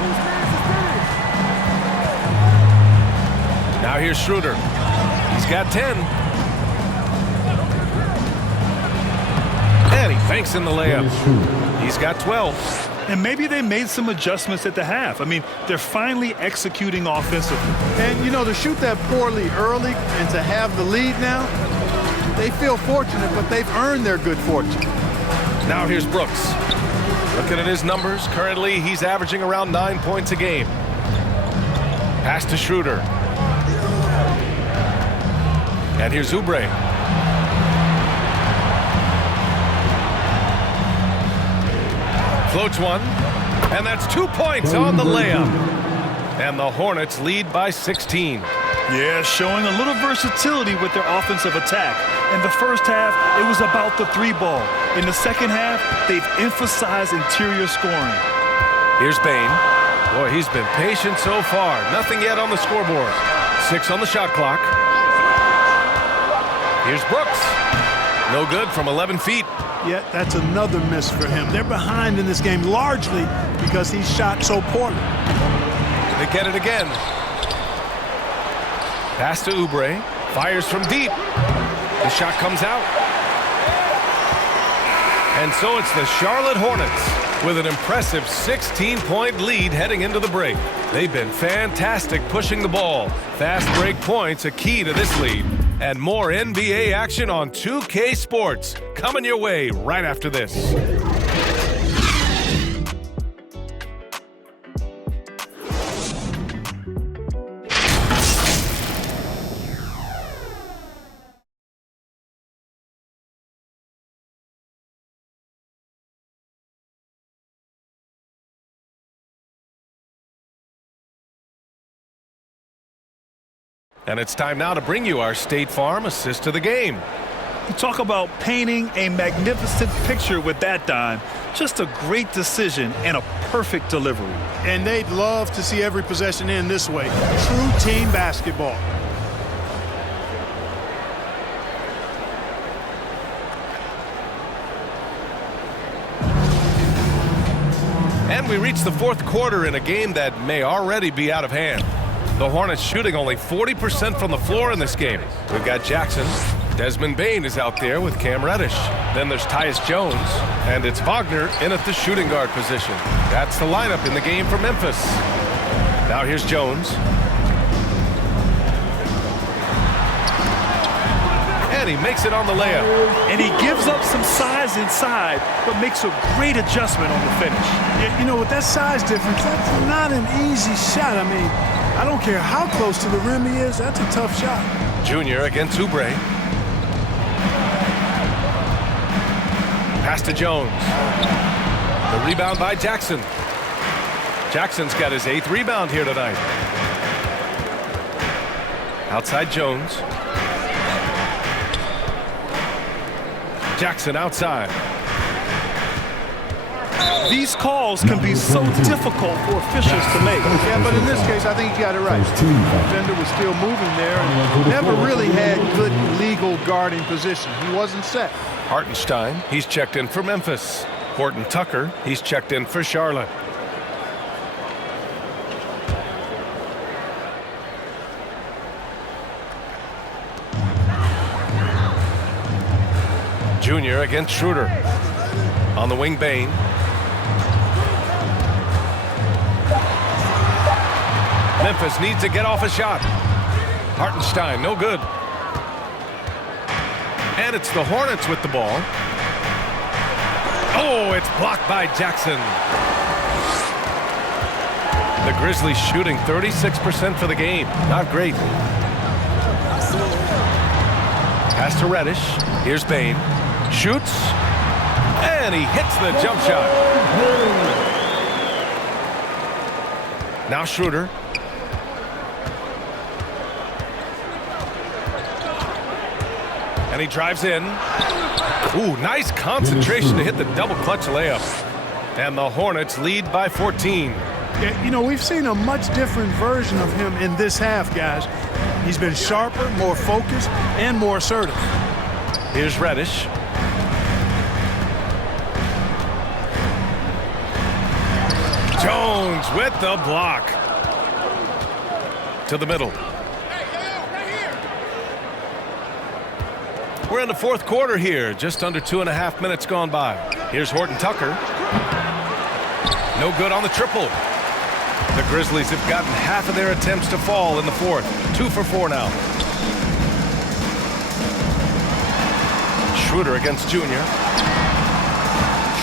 Now here's Schroeder. He's got 10. And he banks in the layup. He's got 12. And maybe they made some adjustments at the half. I mean, they're finally executing offensively. And, you know, to shoot that poorly early and to have the lead now, they feel fortunate, but they've earned their good fortune. Now here's Brooks. Looking at his numbers, currently he's averaging around 9 points a game. Pass to Schroeder. And here's Oubre. Floats one, and that's 2 points on the layup. And the Hornets lead by 16. Yeah, showing a little versatility with their offensive attack. In the first half, it was about the 3 ball. In the second half, they've emphasized interior scoring. Here's Bain. Boy, he's been patient so far. Nothing yet on the scoreboard. 6 on the shot clock. Here's Brooks. No good from 11 feet. Yet that's another miss for him. They're behind in this game largely because he shot so poorly. They get it again. Pass to Oubre. Fires from deep. The shot comes out. And so it's the Charlotte Hornets with an impressive 16-point lead heading into the break. They've been fantastic pushing the ball. Fast break points a key to this lead. And more NBA action on 2K Sports coming your way right after this. And it's time now to bring you our State Farm assist to the game. Talk about painting a magnificent picture with that dime. Just a great decision and a perfect delivery. And they'd love to see every possession end this way. True team basketball. And we reach the fourth quarter in a game that may already be out of hand. The Hornets shooting only 40% from the floor in this game. We've got Jackson. Desmond Bane is out there with Cam Reddish. Then there's Tyus Jones. And it's Wagner in at the shooting guard position. That's the lineup in the game for Memphis. Now here's Jones. And he makes it on the layup. And he gives up some size inside, but makes a great adjustment on the finish. Yeah, you know, with that size difference, that's not an easy shot. I mean, I don't care how close to the rim he is, that's a tough shot. Junior against Oubre. Pass to Jones. The rebound by Jackson. Jackson's got his 8th rebound here tonight. Outside Jones. Jackson outside. These calls can be so difficult for officials to make. Yeah, but in this case, I think he got it right. The defender was still moving there and never really had good legal guarding position. He wasn't set. Hartenstein, he's checked in for Memphis. Horton Tucker, he's checked in for Charlotte. Junior against Schroeder. On the wing, Bane. Memphis needs to get off a shot. Hartenstein, no good. And it's the Hornets with the ball. Oh, it's blocked by Jackson. The Grizzlies shooting 36% for the game. Not great. Pass to Reddish. Here's Bane. Shoots. And he hits the jump shot. Now Schroeder. And he drives in. Ooh, nice concentration to hit the double clutch layup. And the Hornets lead by 14. Yeah, you know, we've seen a much different version of him in this half, guys. He's been sharper, more focused, and more assertive. Here's Reddish. Jones with the block. To the middle. We're in the fourth quarter here. Just under 2.5 minutes gone by. Here's Horton Tucker. No good on the triple. The Grizzlies have gotten half of their attempts to fall in the fourth. 2 for 4 now. Schroeder against Junior.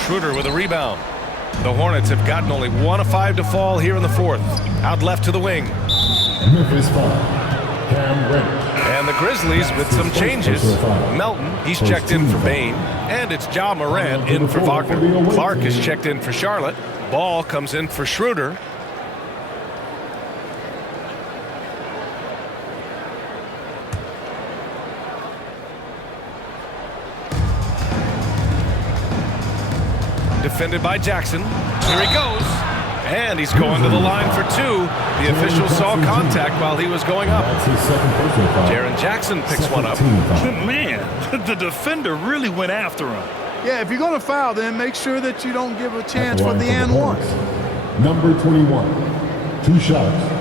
Schroeder with a rebound. The Hornets have gotten only 1 of 5 to fall here in the fourth. Out left to the wing. Memphis foul. Cam Reddish. And the Grizzlies with some changes. Melton, he's checked in for Bane. And it's Ja Morant in for Wagner. Clark is checked in for Charlotte. Ball comes in for Schroeder. Defended by Jackson. Here he goes. And he's going to the line for 2. The official saw contact while he was going up. Jaren Jackson picks one up. Man, the defender really went after him. Yeah, if you're going to foul, then make sure that you don't give a chance for the and one. Number 21, 2 shots.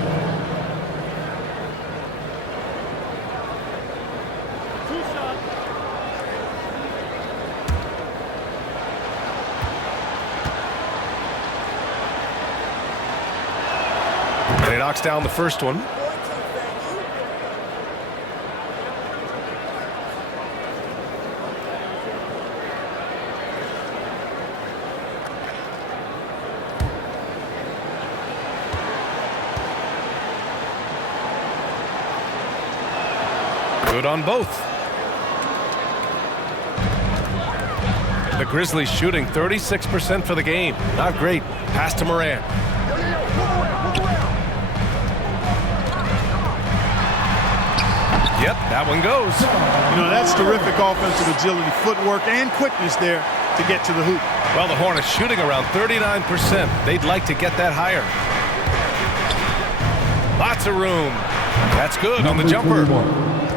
And he knocks down the first one. Good on both. The Grizzlies shooting 36% for the game. Not great. Pass to Morant. Yep, that one goes. You know, that's terrific offensive agility, footwork, and quickness there to get to the hoop. Well, the Hornets shooting around 39%. They'd like to get that higher. Lots of room. That's good on the jumper.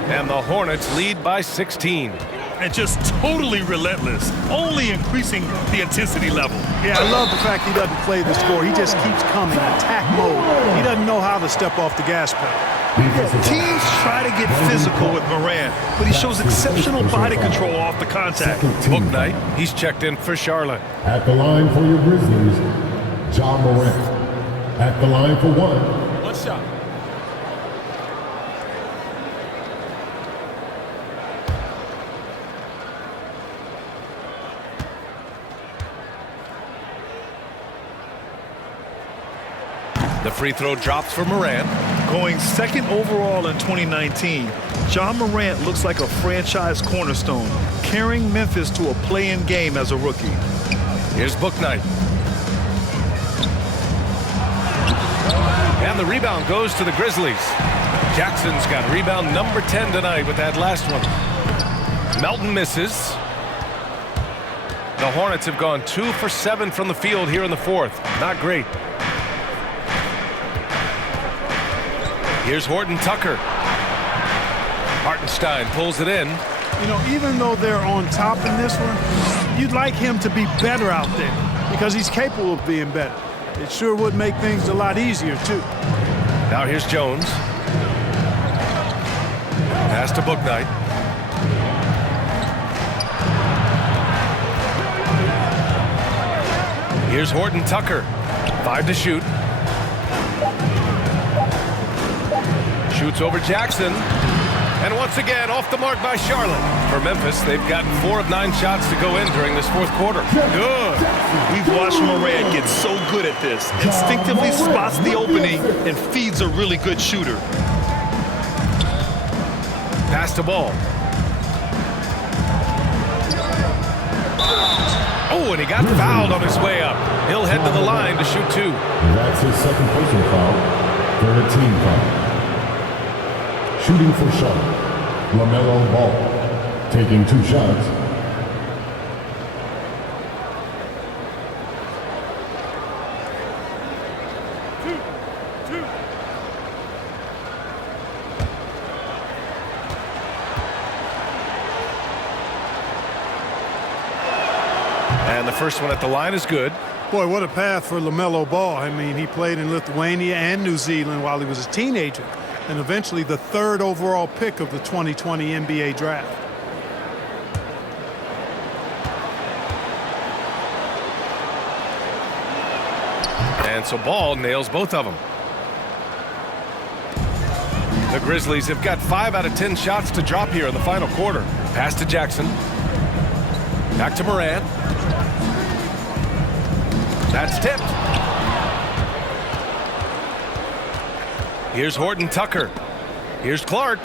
And the Hornets lead by 16. And just totally relentless, only increasing the intensity level. Yeah, I love the fact he doesn't play the score. He just keeps coming, attack mode. He doesn't know how to step off the gas pedal. Teams try to get physical with Morant, but he shows exceptional body control off the contact. Bouknight, he's checked in for Charlotte. At the line for your Grizzlies, John Morant. At the line for one. One shot. The free throw drops for Morant. Going second overall in 2019, John Morant looks like a franchise cornerstone, carrying Memphis to a play-in game as a rookie. Here's Bouknight. And the rebound goes to the Grizzlies. Jackson's got rebound number 10 tonight with that last one. Melton misses. The Hornets have gone 2 for 7 from the field here in the fourth. Not great. Here's Horton Tucker. Hartenstein pulls it in. You know, even though they're on top in this one, you'd like him to be better out there because he's capable of being better. It sure would make things a lot easier, too. Now here's Jones. Pass to Bouknight. Here's Horton Tucker. 5 to shoot. Shoots over Jackson. And once again, off the mark by Charlotte. For Memphis, they've gotten 4 of 9 shots to go in during this fourth quarter. Good. We've watched Morant get so good at this. Instinctively spots the opening and feeds a really good shooter. Pass to Ball. Oh, and he got fouled on his way up. He'll head to the line to shoot 2. That's his second personal foul. Third team foul. Shooting for Charlotte, LaMelo Ball, taking 2 shots. And the first one at the line is good. Boy, what a path for LaMelo Ball. I mean, he played in Lithuania and New Zealand while he was a teenager, and eventually the 3rd overall pick of the 2020 NBA draft. And so Ball nails both of them. The Grizzlies have got 5 out of 10 shots to drop here in the final quarter. Pass to Jackson. Back to Morant. That's tipped. Here's Horton Tucker. Here's Clark.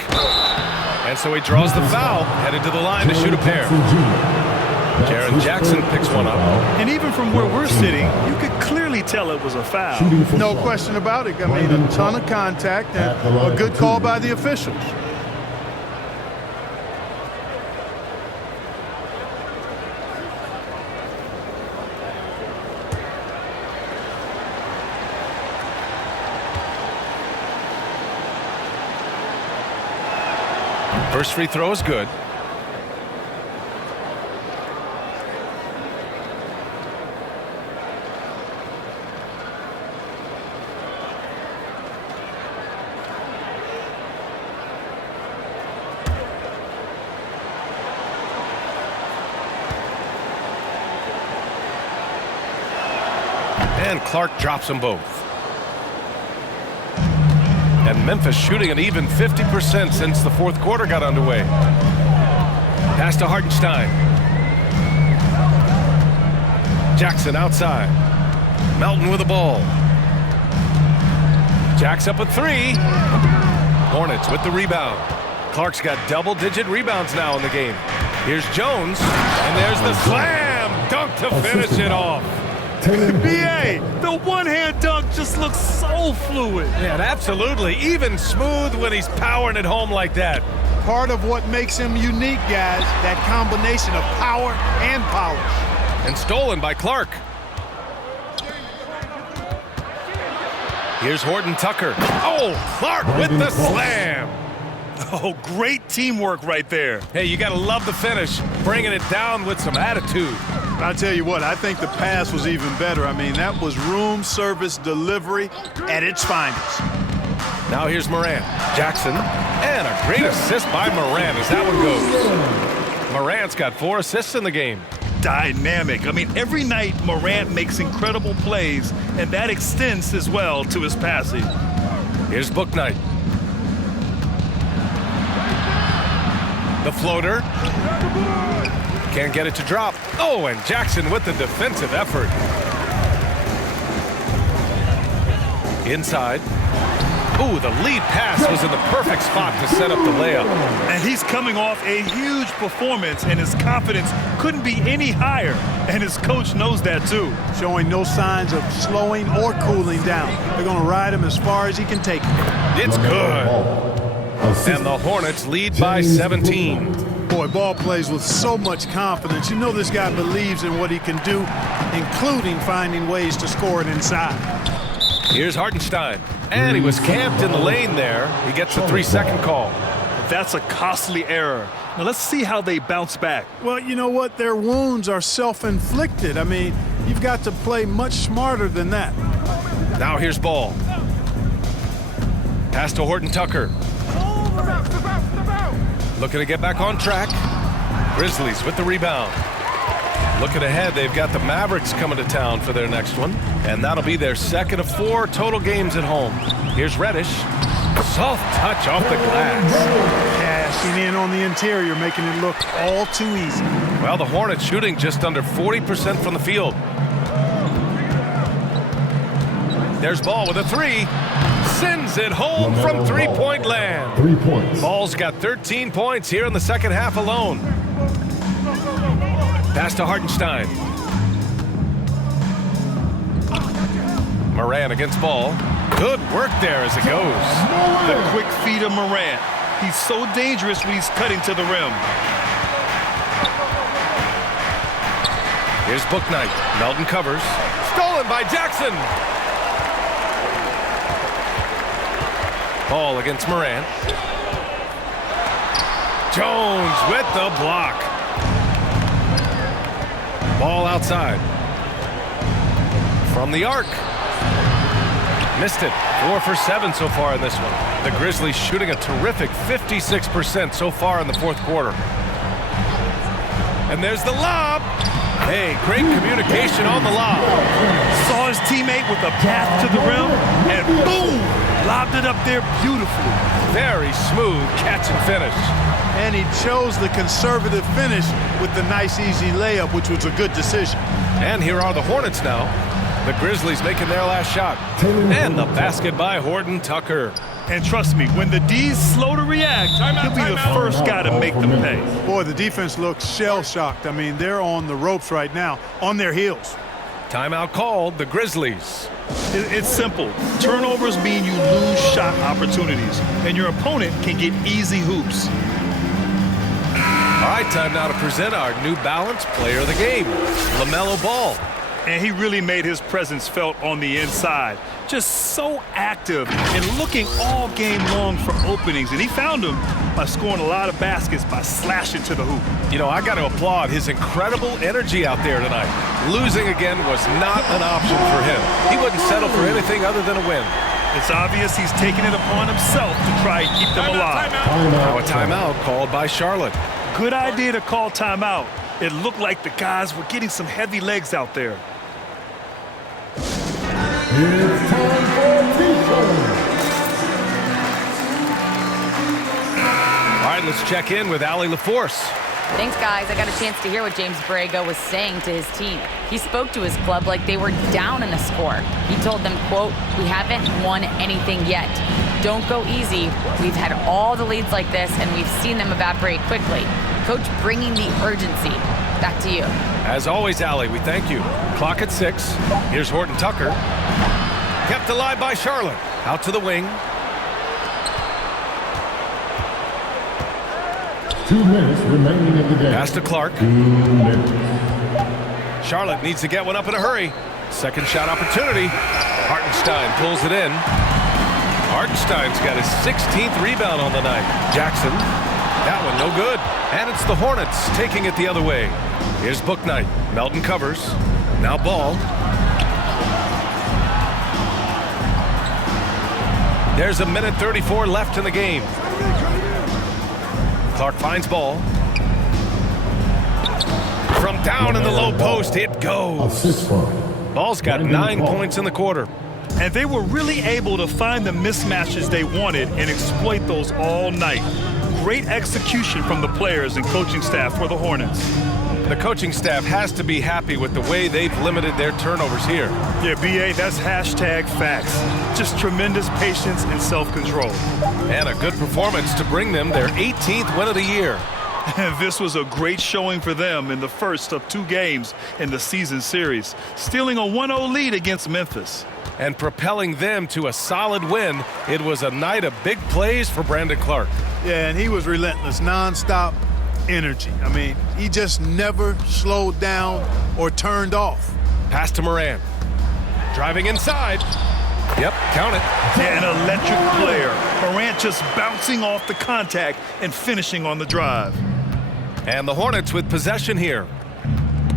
And so he draws the foul, headed to the line to shoot a pair. Jaren Jackson picks one up. And even from where we're sitting, you could clearly tell it was a foul. No question about it. I mean, a ton of contact and a good call by the officials. First free throw is good. And Clark drops them both. And Memphis shooting an even 50% since the fourth quarter got underway. Pass to Hartenstein. Jackson outside. Melton with the ball. Jack's up a 3. Hornets with the rebound. Clark's got double-digit rebounds now in the game. Here's Jones, and there's the slam dunk to finish it off. BA, the one-hand dunk just looks so fluid. Yeah, absolutely. Even smooth when he's powering it home like that. part of what makes him unique, guys, that combination of power and polish. And stolen by Clark. Here's Horton Tucker. Oh, Clark with the slam. Oh, great teamwork right there. Hey, you got to love the finish, bringing it down with some attitude. I'll tell you what, I think the pass was even better. I mean, that was room service delivery at its finest. Now here's Moran. Jackson. And a great assist by Moran as that one goes. Morant's got 4 assists in the game. Dynamic. I mean, every night Morant makes incredible plays, and that extends as well to his passing. Here's Bouknight. The floater. Can't get it to drop. Oh, and Jackson with the defensive effort. Inside. Ooh, the lead pass was in the perfect spot to set up the layup. And he's coming off a huge performance, and his confidence couldn't be any higher. And his coach knows that, too. Showing no signs of slowing or cooling down. They're going to ride him as far as he can take him. It's good. And the Hornets lead by 17. Boy, Ball plays with so much confidence. You know this guy believes in what he can do, including finding ways to score it inside. Here's Hartenstein. And he was camped in the lane there. He gets a 3-second call. That's a costly error. Now let's see how they bounce back. Well, you know what? Their wounds are self-inflicted. I mean, you've got to play much smarter than that. Now here's Ball. Pass to Horton Tucker. Looking to get back on track. Grizzlies with the rebound. Looking ahead, they've got the Mavericks coming to town for their next one, and that'll be their second of 4 total games at home. Here's Reddish. Soft touch off the glass. Cashing in on the interior, making it look all too easy. Well, the Hornets shooting just under 40% from the field. There's Ball with a 3. Sends it home from three-point land. 3 points. Ball's got 13 points here in the second half alone. Pass to Hartenstein. Moran against Ball. Good work there as it goes. The quick feed of Morant. He's so dangerous when he's cutting to the rim. Here's Bouknight. Melton covers. Stolen by Jackson. Ball against Morant. Jones with the block. Ball outside. From the arc. Missed it. 4 for 7 so far in this one. The Grizzlies shooting a terrific 56% so far in the fourth quarter. And there's the lob. Hey, great communication on the lob. Saw his teammate with a path to the rim, and boom! Lobbed it up there beautifully. Very smooth catch and finish. And he chose the conservative finish with the nice, easy layup, which was a good decision. And here are the Hornets now. The Grizzlies making their last shot. And the basket by Horton Tucker. And trust me, when the D's slow to react, he'll be the first guy to make them pay. Boy, the defense looks shell-shocked. I mean, they're on the ropes right now, on their heels. Timeout called, the Grizzlies. It's simple. Turnovers mean you lose shot opportunities, and your opponent can get easy hoops. All right, time now to present our New Balance Player of the Game, LaMelo Ball. And he really made his presence felt on the inside. Just so active and looking all game long for openings. And he found them by scoring a lot of baskets by slashing to the hoop. You know, I got to applaud his incredible energy out there tonight. Losing again was not an option for him. He wouldn't settle for anything other than a win. It's obvious he's taking it upon himself to try and keep them alive. Now a timeout called by Charlotte. Good idea to call timeout. It looked like the guys were getting some heavy legs out there. It's time for defense. All right, let's check in with Allie LaForce. Thanks, guys. I got a chance to hear what James Borrego was saying to his team. He spoke to his club like they were down in a score. He told them, quote, "We haven't won anything yet. Don't go easy. We've had all the leads like this, and we've seen them evaporate quickly." Coach bringing the urgency. Back to you. As always, Allie, we thank you. Clock at 6. Here's Horton Tucker. Kept alive by Charlotte. Out to the wing. 2 minutes remaining in the game. Pass to Clark. 2 minutes. Charlotte needs to get one up in a hurry. Second shot opportunity. Hartenstein pulls it in. Hartenstein's got his 16th rebound on the night. Jackson. That one no good. And it's the Hornets taking it the other way. Here's Bouknight. Melton covers. Now Ball. There's a minute 34 left in the game. Clark finds Ball. From down in the low post, it goes. Ball's got 9 points in the quarter. And they were really able to find the mismatches they wanted and exploit those all night. Great execution from the players and coaching staff for the Hornets. The coaching staff has to be happy with the way they've limited their turnovers here. Yeah, B.A., that's hashtag facts. Just tremendous patience and self-control. And a good performance to bring them their 18th win of the year. And this was a great showing for them in the first of 2 games in the season series, stealing a 1-0 lead against Memphis. And propelling them to a solid win. It was a night of big plays for Brandon Clark. Yeah, and he was relentless, nonstop energy. I mean, he just never slowed down or turned off. Pass to Moran. Driving inside. Yep, count it. Yeah, an electric player. Morant just bouncing off the contact and finishing on the drive. And the Hornets with possession here.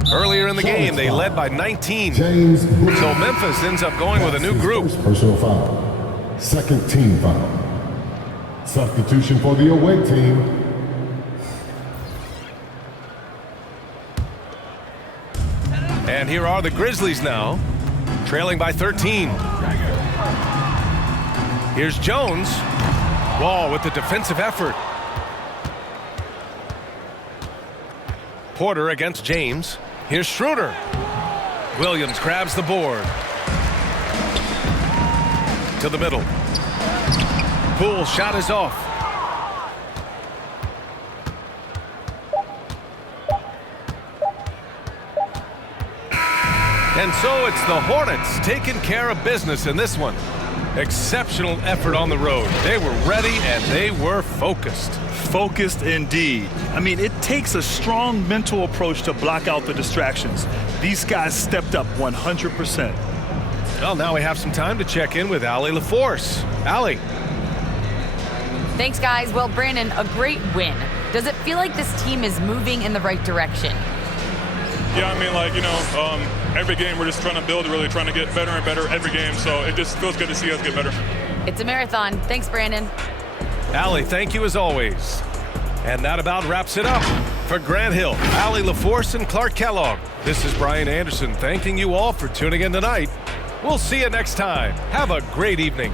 Earlier in the game, they led by 19. James Bouknight. So Memphis ends up going with a new group. First personal foul. Second team foul. Substitution for the away team. And here are the Grizzlies now, trailing by 13. Here's Jones. Wall with the defensive effort. Porter against James. Here's Schroeder. Williams grabs the board. To the middle. Poole's shot is off. And so it's the Hornets taking care of business in this one. Exceptional effort on the road. They were ready and they were focused. Focused indeed. I mean, it takes a strong mental approach to block out the distractions. These guys stepped up 100%. Well, now we have some time to check in with Allie LaForce. Allie. Thanks, guys. Well, Brandon, a great win. Does it feel like this team is moving in the right direction? Yeah, I mean, like, you know, every game we're just trying to build, really trying to get better and better every game. So it just feels good to see us get better. It's a marathon. Thanks, Brandon. Allie, thank you as always. And that about wraps it up. For Grant Hill, Allie LaForce, and Clark Kellogg, this is Brian Anderson thanking you all for tuning in tonight. We'll see you next time. Have a great evening.